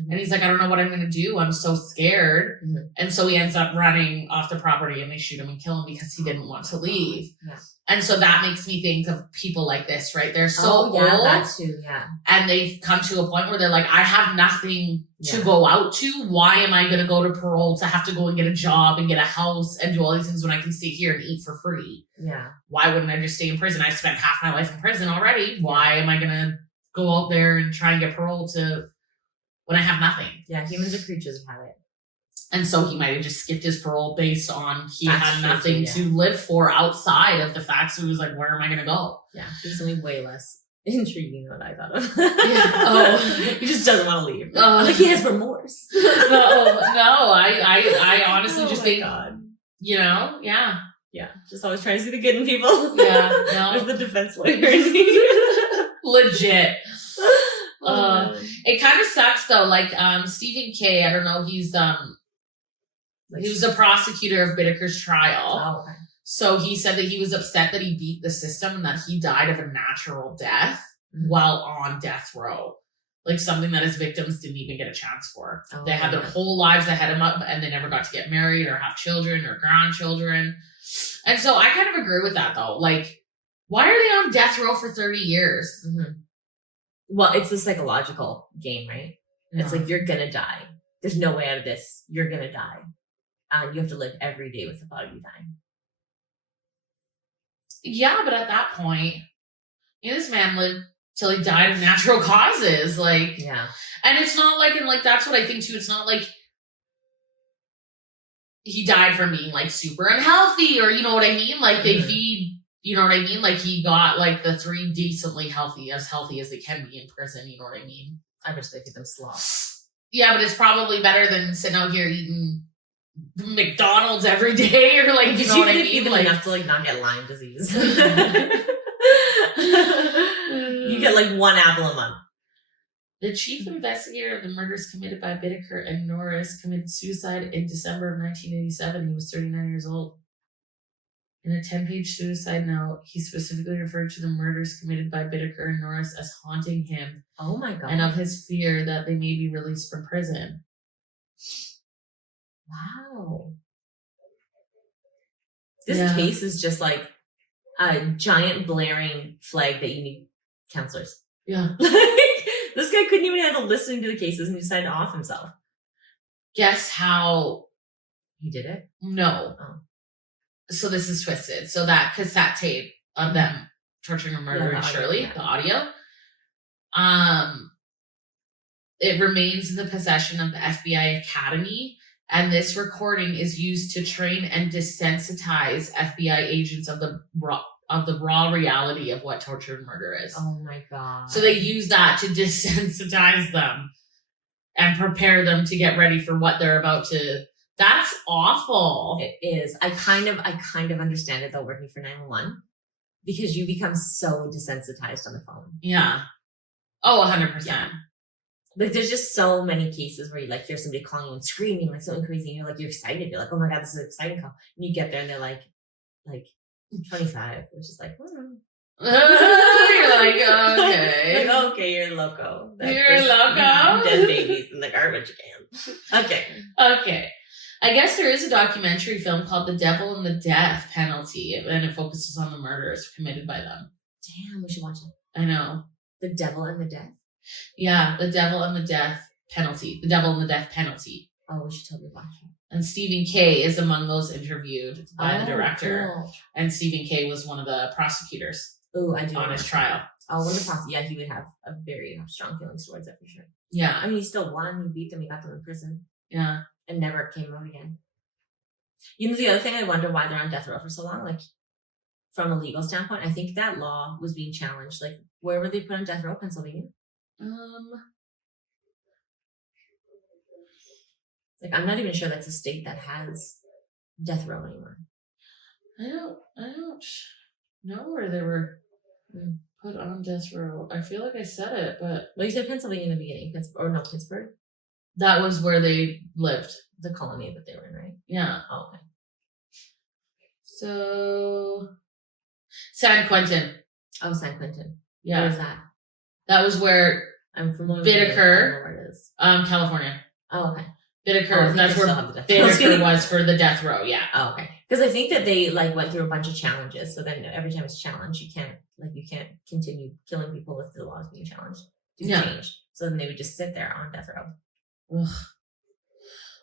Mm-hmm. And he's like, I don't know what I'm going to do. I'm so scared. Mm-hmm. And so he ends up running off the property and they shoot him and kill him because he didn't want to leave. Yeah. And so that makes me think of people like this, right? They're so old. That too, yeah. And they've come to a point where they're like, I have nothing to go out to. Why am I going to go to parole to have to go and get a job and get a house and do all these things when I can stay here and eat for free? Yeah. Why wouldn't I just stay in prison? I spent half my life in prison already. Why am I going to go out there and try and get parole when I have nothing? Yeah, humans are creatures of habit. And so he might have just skipped his parole based on had nothing to live for outside of the fact. So he was like, where am I going to go? Yeah, he's something way less intriguing than what I thought of. He just doesn't want to leave. Like he has remorse. No, I honestly just think, God. Yeah. Yeah, just always trying to see the good in people. Yeah, no. There's the defense lawyer. Legit. It kind of sucks though. Like Stephen K. I don't know. He was a prosecutor of Bittaker's trial. Oh, okay. So he said that he was upset that he beat the system and that he died of a natural death while on death row. Like something that his victims didn't even get a chance for. Oh, they had their whole lives ahead of them and they never got to get married or have children or grandchildren. And so I kind of agree with that though. Like, why are they on death row for 30 years? Mm-hmm. Well, it's a psychological game, right? Yeah. It's like, you're going to die. There's no way out of this. You're going to die. And you have to live every day with the thought of you dying. Yeah, but at that point, this man lived till he died of natural causes. Like, yeah. And it's not like, and like, that's what I think too. It's not like he died from being like super unhealthy or, you know what I mean? Like they feed, you know what I mean? Like he got like the 3 decently healthy as they can be in prison. You know what I mean? I wish they feed them slop. Yeah, but it's probably better than sitting out here eating McDonald's every day or like, you know what I mean? Like enough to like not get Lyme disease. You get like 1 apple a month. The chief investigator of the murders committed by Bittaker and Norris committed suicide in December of 1987. He was 39 years old. In a 10-page suicide note, he specifically referred to the murders committed by Bittaker and Norris as haunting him. Oh my God. And of his fear that they may be released from prison. Wow. This case is just like a giant blaring flag that you need counselors. Yeah. This guy couldn't even handle listening to the cases and he decided to off himself. Guess how he did it? No. Oh. So this is twisted. So that cassette tape of them torturing and murdering Shirley, the audio, it remains in the possession of the FBI Academy. And this recording is used to train and desensitize FBI agents of the raw reality of what torture and murder is. Oh my God. So they use that to desensitize them. and prepare them to get ready for what they're about to. That's awful. It is. I kind of understand it though, working for 911, because you become so desensitized on the phone. Yeah. Oh, 100%. Yeah. Like there's just so many cases where you like hear somebody calling you and screaming like something crazy, and you're excited. You're like, oh my god, this is an exciting call. And you get there and they're like 25, which is like, You're like, okay. Like, okay, you're loco. You're loco. Dead babies in the garbage can. Okay. Okay. I guess there is a documentary film called The Devil and the Death Penalty, and it focuses on the murders committed by them. Damn, we should watch it. I know. The Devil and the Death? Yeah, The Devil and the Death Penalty. The Devil and the Death Penalty. Oh, we should totally watch it. And Stephen Kay is among those interviewed by the director. Cool. And Stephen Kay was one of the prosecutors on his trial. Oh, one of the prosecutors. Yeah, he would have a very strong feelings towards it for sure. Yeah. I mean, he still won. He beat them. He got them in prison. Yeah. And never came out again. You know, the other thing, I wonder why they're on death row for so long. Like, from a legal standpoint, I think that law was being challenged. Like, where were they put on death row? Pennsylvania? Like, I'm not even sure that's a state that has death row anymore. I don't know where they were put on death row. I feel like I said it, but... Well, you said Pennsylvania in the beginning. Pittsburgh? That was where they lived. The colony that they were in, right? Yeah. Oh, okay. So... San Quentin. Oh, San Quentin. Yeah. Where is that? That was where... I'm familiar Bittaker. with it. I don't know where it is. California. Oh, okay. Bittaker. That's where Bittaker was for the death row, yeah. Oh, okay. Because I think that they went through a bunch of challenges. So then every time it's challenged, you can't continue killing people if the law is being challenged. Changed. So then they would just sit there on death row. Ugh.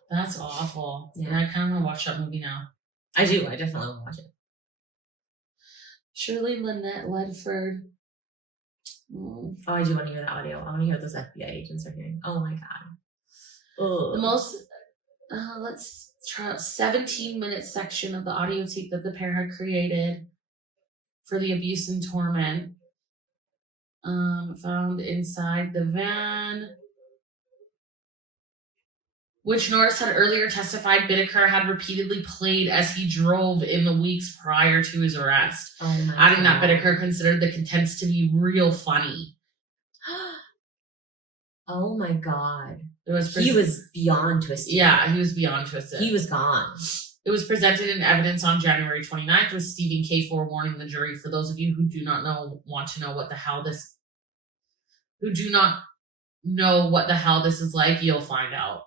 That's awful. Yeah. And I kind of want to watch that movie now. I do. I definitely want to watch it. Shirley Lynette Ledford. Oh, I do want to hear the audio. I want to hear what those FBI agents are hearing. Oh my god. Ugh. The most, let's try 17-minute section of the audio tape that the pair had created for the abuse and torment. Found inside the van, which Norris had earlier testified Bittaker had repeatedly played as he drove in the weeks prior to his arrest. Oh my adding god. that Bittaker considered the contents to be real funny. Oh my god. He was beyond twisted. Yeah, he was beyond twisted. He was gone. It was presented in evidence on January 29th with Stephen Kay forewarning the jury. For those of you who do not want to know what the hell this is like, you'll find out.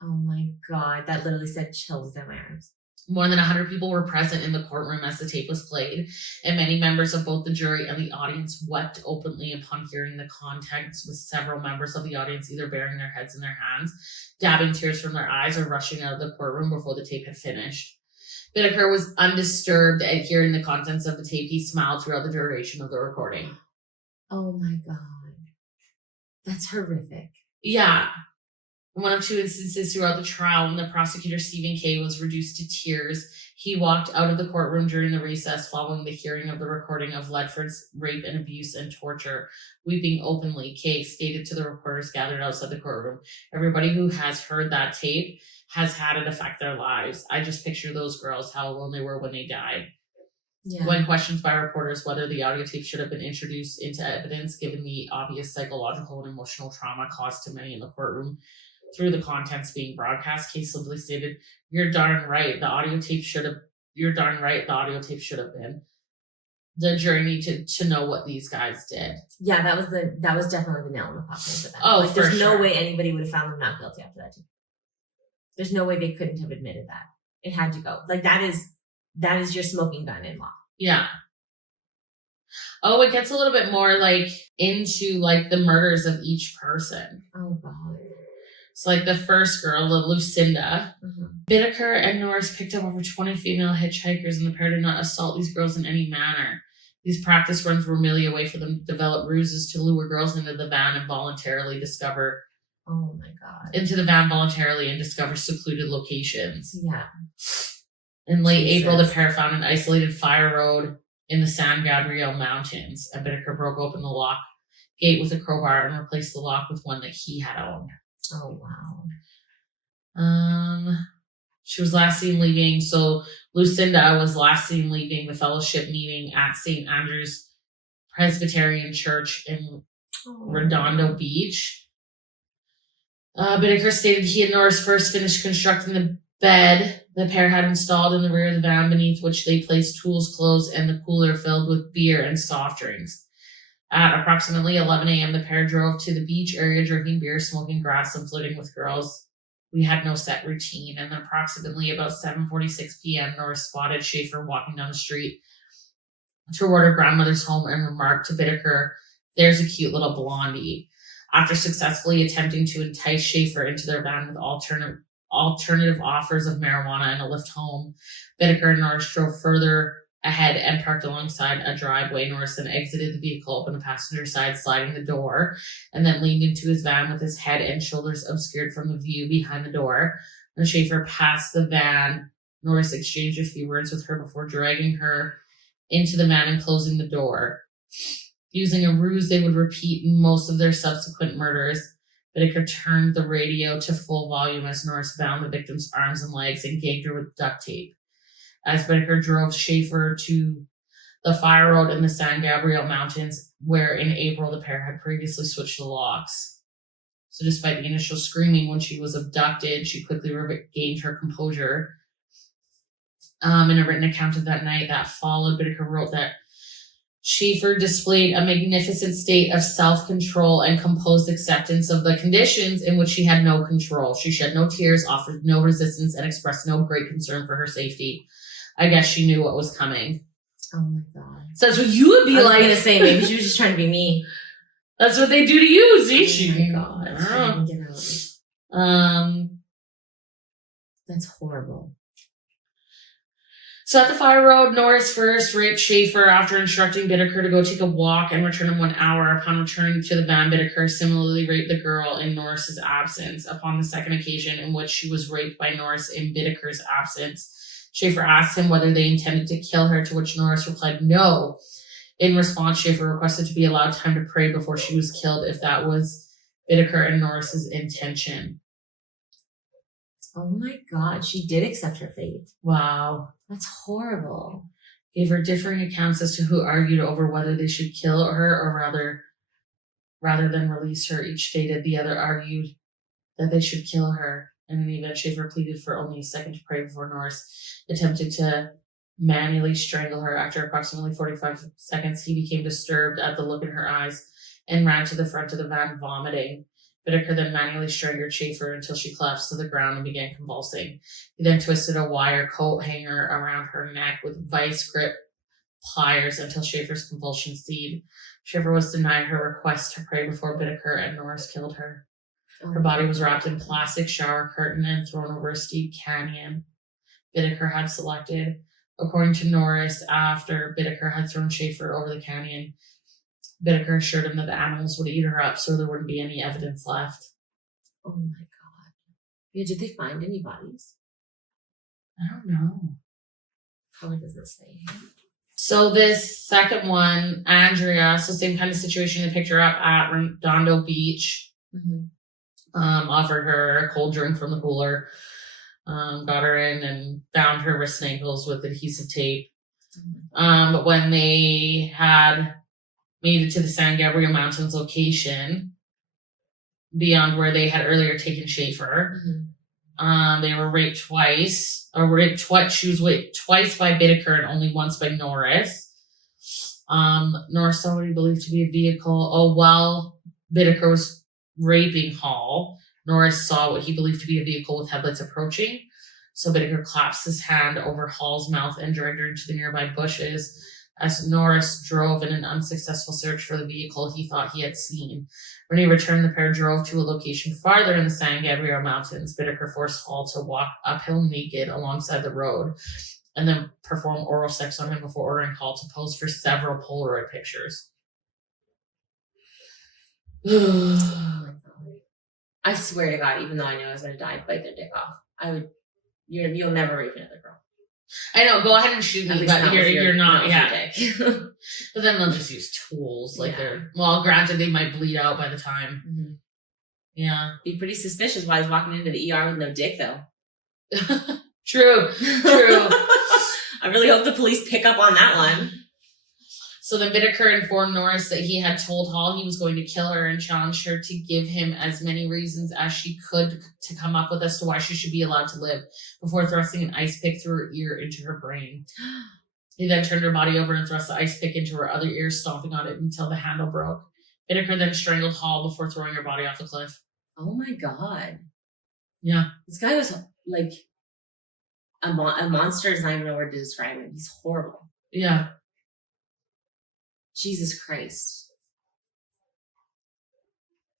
Oh my god. That literally said chills down my arms. More than 100 people were present in the courtroom as the tape was played, and many members of both the jury and the audience wept openly upon hearing the contents, with several members of the audience either burying their heads in their hands, dabbing tears from their eyes, or rushing out of the courtroom before the tape had finished. Bittaker was undisturbed at hearing the contents of the tape. He smiled throughout the duration of the recording. Oh my god. That's horrific. Yeah. In one of two instances throughout the trial, when the prosecutor, Stephen Kay, was reduced to tears, he walked out of the courtroom during the recess following the hearing of the recording of Ledford's rape and abuse and torture. Weeping openly, Kay stated to the reporters gathered outside the courtroom, "Everybody who has heard that tape has had it affect their lives. I just picture those girls, how alone they were when they died." Yeah. When questioned by reporters whether the audio tape should have been introduced into evidence, given the obvious psychological and emotional trauma caused to many in the courtroom through the contents being broadcast, Kay simply stated, "You're darn right. The audio tape should have been. The jury needed to know what these guys did." Yeah, that was definitely the nail in the coffin for them. Oh, there's for no sure. way anybody would have found them not guilty after that too. There's no way they couldn't have admitted that. It had to go. Like that is your smoking gun in law. Yeah. Oh, it gets a little bit more into the murders of each person. Oh god. So the first girl, Lucinda, Mm-hmm. Bittaker and Norris picked up over 20 female hitchhikers, and the pair did not assault these girls in any manner. These practice runs were merely a way for them to develop ruses to lure girls into the van and discover secluded locations. Yeah. In late Jesus. April, the pair found an isolated fire road in the San Gabriel Mountains, and Bittaker broke open the lock gate with a crowbar and replaced the lock with one that he had owned. Oh, wow. She was last seen leaving. So Lucinda was last seen leaving the fellowship meeting at St. Andrew's Presbyterian Church in Redondo Beach. Bittaker stated he and Norris first finished constructing the bed the pair had installed in the rear of the van, beneath which they placed tools, clothes, and the cooler filled with beer and soft drinks. At approximately 11 a.m., the pair drove to the beach area, drinking beer, smoking grass, and flirting with girls. We had no set routine, and then approximately about 7:46 p.m., Norris spotted Schaefer walking down the street toward her grandmother's home and remarked to Bittaker, "There's a cute little blondie." After successfully attempting to entice Schaefer into their van with alternative offers of marijuana and a lift home, Bittaker and Norris drove further ahead and parked alongside a driveway. Norris then exited the vehicle, opened the passenger side, sliding the door, and then leaned into his van with his head and shoulders obscured from the view behind the door. When Schaefer passed the van, Norris exchanged a few words with her before dragging her into the van and closing the door. Using a ruse they would repeat in most of their subsequent murders, Bittaker turned the radio to full volume as Norris bound the victim's arms and legs and gagged her with duct tape. As Bittaker drove Schaefer to the fire road in the San Gabriel Mountains, where in April the pair had previously switched the locks. So despite the initial screaming when she was abducted, she quickly regained her composure. In a written account of that night that followed, Bittaker wrote that Schaefer displayed a magnificent state of self-control and composed acceptance of the conditions in which she had no control. She shed no tears, offered no resistance, and expressed no great concern for her safety. I guess she knew what was coming. Oh my God. So that's what you would be I was like. gonna say, maybe she was just trying to be me. That's what they do to you, see? Oh my God. I didn't get out. That's horrible. So at the fire road, Norris first raped Schaefer after instructing Bittaker to go take a walk and return in 1 hour. Upon returning to the van, Bittaker similarly raped the girl in Norris's absence. Upon the second occasion in which she was raped by Norris in Bittaker's absence, Schaefer asked him whether they intended to kill her, to which Norris replied no. In response, Schaefer requested to be allowed time to pray before she was killed if that was Bittaker and Norris's intention. Oh my God, she did accept her fate. Wow. That's horrible. Gave her differing accounts as to who argued over whether they should kill her or rather than release her. Each stated the other argued that they should kill her. In the event, Schaefer pleaded for only a second to pray before Norris attempted to manually strangle her. After approximately 45 seconds, he became disturbed at the look in her eyes and ran to the front of the van, vomiting. Bittaker then manually strangled Schaefer until she collapsed to the ground and began convulsing. He then twisted a wire coat hanger around her neck with vice grip pliers until Schaefer's convulsions ceased. Schaefer was denied her request to pray before Bittaker and Norris killed her. Her body was wrapped in plastic shower curtain and thrown over a steep canyon Bittaker had selected. According to Norris, after Bittaker had thrown Schaefer over the canyon, Bittaker assured him that the animals would eat her up so there wouldn't be any evidence left. Oh my God. Yeah, did they find any bodies? I don't know. Probably doesn't say. So this second one, Andrea, so same kind of situation, they picked her up at Redondo Beach, offered her a cold drink from the cooler, got her in and bound her wrists and ankles with adhesive tape. But when they had made it to the San Gabriel Mountains location, beyond where they had earlier taken Schaefer, they were raped twice. She was raped twice by Bittaker and only once by Norris. Norris saw what he believed to be a vehicle. While Bittaker was raping Hall, Norris saw what he believed to be a vehicle with headlights approaching. So Bittaker clasped his hand over Hall's mouth and dragged her into the nearby bushes. As Norris drove in an unsuccessful search for the vehicle he thought he had seen. When he returned, the pair drove to a location farther in the San Gabriel Mountains. Bittaker forced Hall to walk uphill naked alongside the road and then perform oral sex on him before ordering Hall to pose for several Polaroid pictures. I swear to God, even though I knew I was going to die, I'd bite their dick off. You'll never rape another girl. I know, go ahead and shoot me, but you're not, yeah. But then they'll just use tools, granted they might bleed out by the time. Yeah. Be pretty suspicious while he's walking into the ER with no dick, though. True. I really hope the police pick up on that one. So then Bittaker informed Norris that he had told Hall he was going to kill her and challenged her to give him as many reasons as she could to come up with as to why she should be allowed to live before thrusting an ice pick through her ear into her brain. He then turned her body over and thrust the ice pick into her other ear, stomping on it until the handle broke. Bittaker then strangled Hall before throwing her body off the cliff. Oh my God. Yeah. This guy was like a monster is not even a word to describe him. He's horrible. Yeah. Jesus Christ.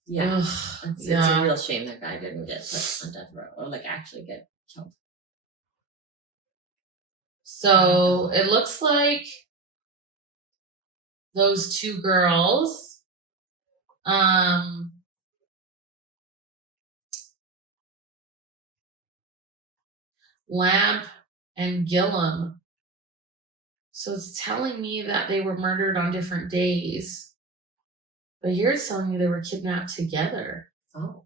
Yeah. Ugh, it's a real shame that guy didn't get put on death row or like actually get killed. So it looks like those two girls, Lamp and Gillum. So it's telling me that they were murdered on different days. But here it's telling me they were kidnapped together. Oh.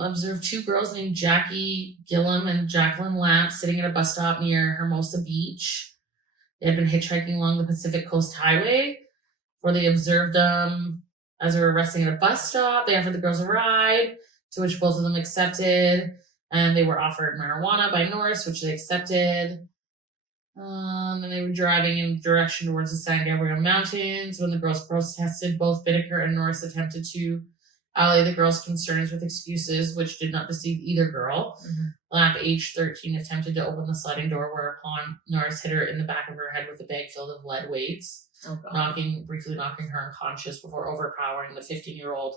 Observed two girls named Jackie Gillum and Jacqueline Lamp sitting at a bus stop near Hermosa Beach. They had been hitchhiking along the Pacific Coast Highway, where they observed them as they were resting at a bus stop. They offered the girls a ride, to which both of them accepted, and they were offered marijuana by Norris, which they accepted. And they were driving in direction towards the San Gabriel Mountains. When the girls protested, both Bittaker and Norris attempted to allay the girls' concerns with excuses, which did not deceive either girl. Mm-hmm. Lamp, age 13, attempted to open the sliding door, whereupon Norris hit her in the back of her head with a bag filled with lead weights, briefly knocking her unconscious before overpowering the 15-year-old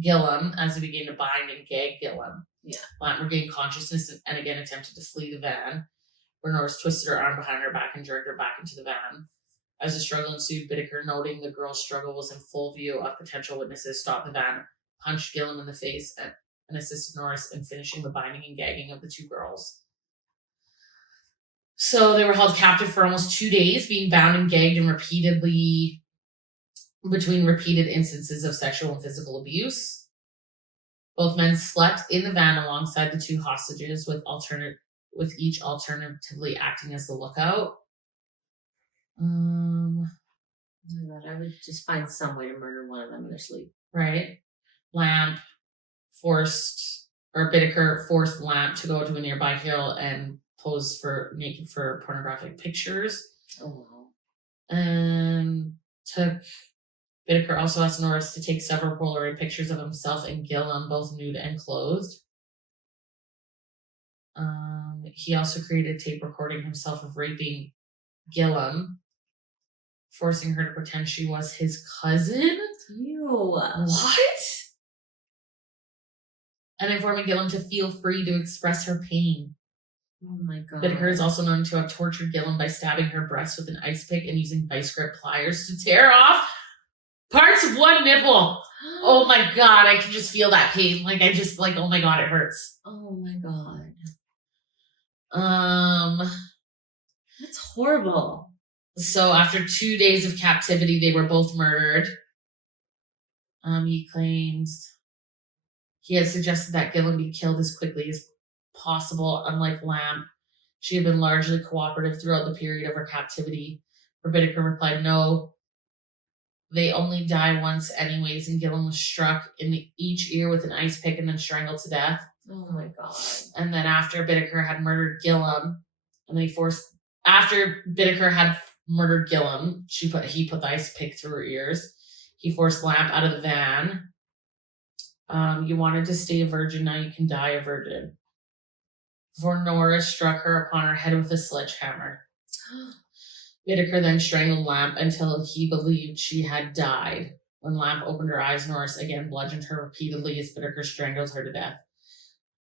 Gillum as he began to bind and gag Gillum. Yeah. Lamp regained consciousness and again attempted to flee the van, where Norris twisted her arm behind her back and dragged her back into the van. As the struggle ensued, Bittaker, noting the girl's struggle was in full view of potential witnesses, stopped the van, punched Gillum in the face, and assisted Norris in finishing the binding and gagging of the two girls. So they were held captive for almost 2 days, being bound and gagged and between repeated instances of sexual and physical abuse. Both men slept in the van alongside the two hostages, with each alternatively acting as the lookout. Oh my God, I would just find some way to murder one of them in their sleep. Right. Bittaker forced Lamp to go to a nearby hill and pose naked for pornographic pictures. Oh wow. And Bittaker also asked Norris to take several Polaroid pictures of himself and Gillum, both nude and clothed. He also created a tape recording himself of raping Gillum, forcing her to pretend she was his cousin. Ew. What? And informing Gillum to feel free to express her pain. Oh my God. Bittaker is also known to have tortured Gillum by stabbing her breast with an ice pick and using vice grip pliers to tear off parts of one nipple. Oh my God, I can just feel that pain. Oh my God, it hurts. Oh my God. That's horrible. So after 2 days of captivity, they were both murdered. He claims he had suggested that Gillum be killed as quickly as possible. Unlike Lamp, she had been largely cooperative throughout the period of her captivity. Bittaker replied, "No, they only die once anyways," and Gillum was struck in each ear with an ice pick and then strangled to death. Oh my God. And then after Bittaker had murdered Gillum, he put the ice pick through her ears. He forced Lamp out of the van. You wanted to stay a virgin, now you can die a virgin. Before Norris struck her upon her head with a sledgehammer. Bittaker then strangled Lamp until he believed she had died. When Lamp opened her eyes, Norris again bludgeoned her repeatedly as Bittaker strangled her to death.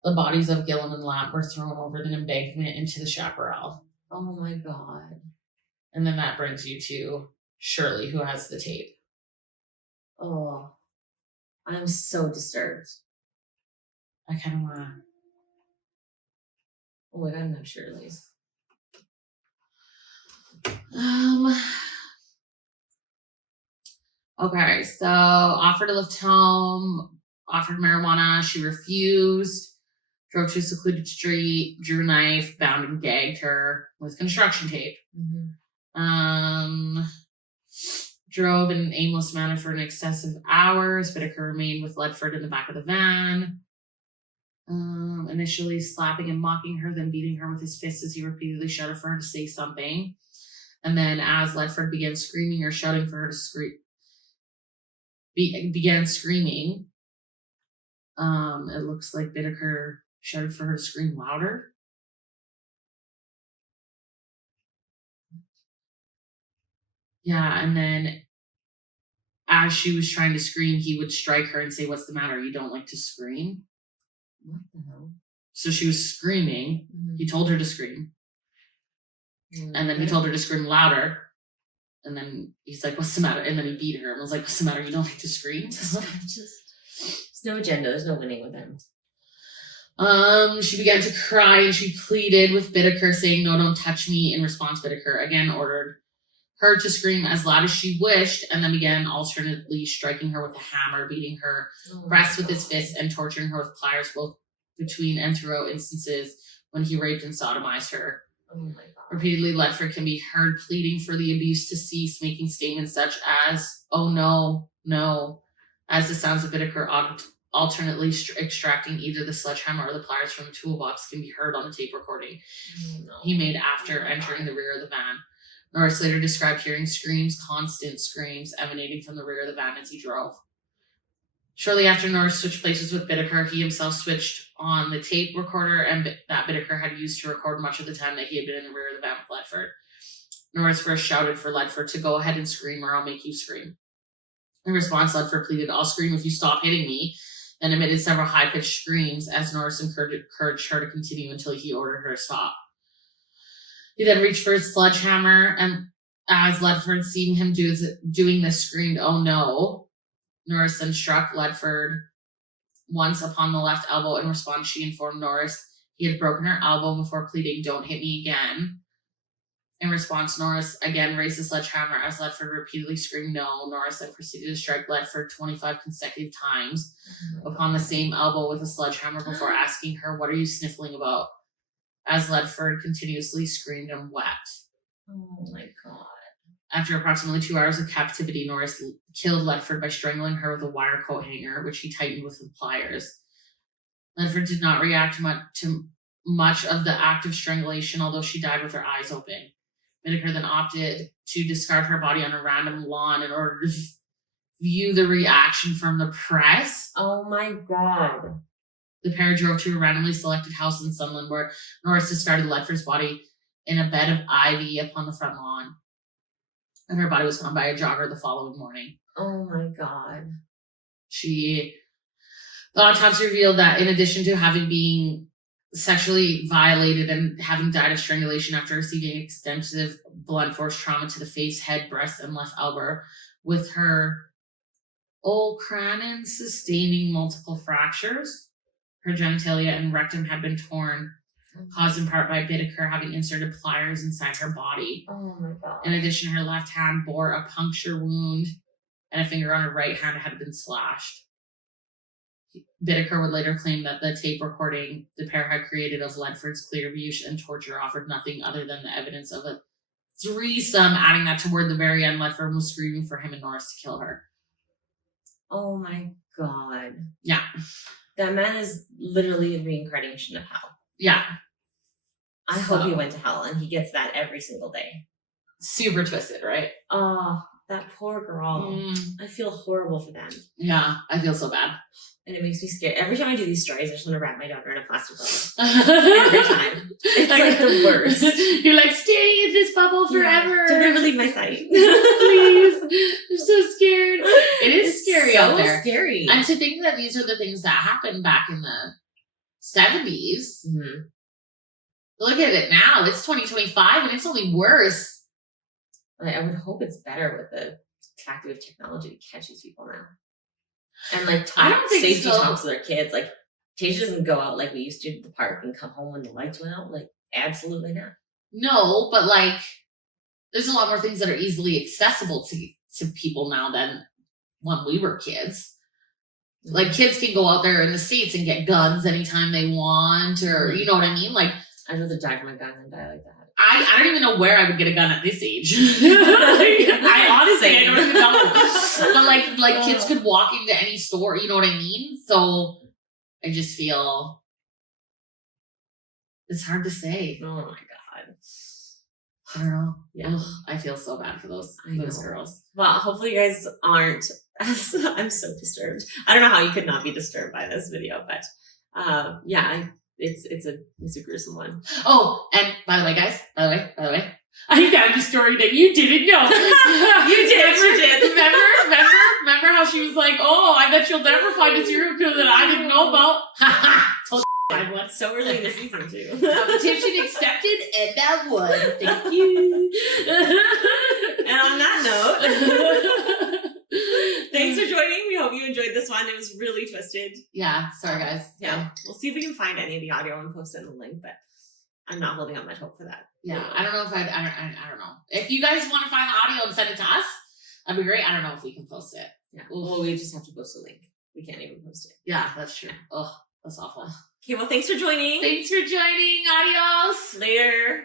The bodies of Gillum and Lamp were thrown over the embankment into the chaparral. Oh my God. And then that brings you to Shirley, who has the tape. Oh, I'm so disturbed. I kind of want to... Oh my God, I'm not Shirley's. Okay, so offered to lift home, offered marijuana. She refused. Drove to a secluded street, drew a knife, bound and gagged her with construction tape. Drove in an aimless manner for an excessive hours. Whitaker remained with Ledford in the back of the van. Initially slapping and mocking her, then beating her with his fists as he repeatedly shouted for her to say something. And then as Ledford began screaming or shouting for her to began screaming, it looks like Whitaker shouted for her to scream louder. Yeah, and then as she was trying to scream, he would strike her and say, "What's the matter? You don't like to scream?" What the hell? So she was screaming. He told her to scream. And then he told her to scream louder. And then he's like, "What's the matter?" And then he beat her and was like, "What's the matter? You don't like to scream?" There's no agenda. There's no winning with him. She began to cry and she pleaded with Whitaker, saying, "No, don't touch me." In response, Whitaker again ordered her to scream as loud as she wished, and then began alternately striking her with a hammer, beating her breasts with his fists, and torturing her with pliers, both between and throughout instances when he raped and sodomized her. Oh my God. Repeatedly, Ledford can be heard pleading for the abuse to cease, making statements such as, "Oh no, no," as the sounds of Whitaker alternately extracting either the sledgehammer or the pliers from the toolbox can be heard on the tape recording he made after entering the rear of the van. Norris later described hearing screams, constant screams, emanating from the rear of the van as he drove. Shortly after Norris switched places with Whitaker, he himself switched on the tape recorder and that Whitaker had used to record much of the time that he had been in the rear of the van with Ledford. Norris first shouted for Ledford to go ahead and scream or I'll make you scream. In response, Ledford pleaded, "I'll scream if you stop hitting me," and emitted several high-pitched screams as Norris encouraged her to continue until he ordered her to stop. He then reached for his sledgehammer, and as Ledford, seeing him doing this, screamed, "Oh no." Norris then struck Ledford once upon the left elbow. In response, she informed Norris he had broken her elbow before pleading, "Don't hit me again." In response, Norris again raised the sledgehammer as Ledford repeatedly screamed no. Norris then proceeded to strike Ledford 25 consecutive times upon the same elbow with a sledgehammer before asking her, "What are you sniffling about?" as Ledford continuously screamed and wept. Oh my God. After approximately 2 hours of captivity, Norris killed Ledford by strangling her with a wire coat hanger, which he tightened with the pliers. Ledford did not react to much of the act of strangulation, although she died with her eyes open. Whitaker then opted to discard her body on a random lawn in order to view the reaction from the press. Oh my God. The pair drove to a randomly selected house in Sunland where Norris discarded Ledford's body in a bed of ivy upon the front lawn. And her body was found by a jogger the following morning. Oh my God. The autopsy revealed that in addition to having been sexually violated and having died of strangulation after receiving extensive blunt force trauma to the face, head, breast, and left elbow, with her olecranon sustaining multiple fractures, her genitalia and rectum had been torn, caused in part by Whitaker having inserted pliers inside her body. Oh my God. In addition, her left hand bore a puncture wound and a finger on her right hand had been slashed. Whitaker would later claim that the tape recording the pair had created of Ledford's clear abuse and torture offered nothing other than the evidence of a threesome, adding that toward the very end, Ledford was screaming for him and Norris to kill her. Oh my God. Yeah. That man is literally a reincarnation of hell. Yeah. I hope he went to hell and he gets that every single day. Super twisted, right? Oh, that poor girl. I feel horrible for them. Yeah, I feel so bad. And it makes me scared. Every time I do these stories, I just want to wrap my daughter in a plastic bubble. Every time. It's like the worst. You're like, stay in this bubble forever. Yeah, to never leave my sight. Please. I'm so scared. It is scary out there. Scary. And to think that these are the things that happened back in the 70s. Mm-hmm. Look at it now. It's 2025 and it's only worse. I would hope it's better with the fact that we have technology to catch these people now. And like I don't think safety so. talks with their kids. Like Tasha doesn't go out like we used to the park and come home when the lights went out. Like absolutely not. No, but like there's a lot more things that are easily accessible to people now than when we were kids. Like, kids can go out there in the States and get guns anytime they want, or, you know what I mean? Like, I'd rather die for my gun than die like that. I don't even know where I would get a gun at this age. I honestly, I don't even know. But like kids could walk into any store, you know what I mean? So I just feel it's hard to say. Oh my God. I don't know. Yeah. Ugh, I feel so bad for those girls. Well, hopefully you guys aren't as, I'm so disturbed. I don't know how you could not be disturbed by this video, but it's a gruesome one. Oh, and by the way, guys, by the way, I found a story that you didn't know. You did. Remember how she was like, "Oh, I bet you'll never find a serial killer that I didn't know about." Told you I'd won. So early in the season too. Competition accepted, and that won. Thank you. And on that note, thanks for joining. We hope you enjoyed this one. It was really twisted. Yeah, sorry guys. Yeah, we'll see if we can find any of the audio and post it in the link, but I'm not holding out much hope for that. Yeah, I don't know if I don't know. If you guys want to find the audio and send it to us, that'd be great. I don't know if we can post it. Yeah, well, we just have to post a link. We can't even post it. Yeah, that's true. Oh, that's awful. Okay, well, thanks for joining. Thanks for joining. Adios. Later.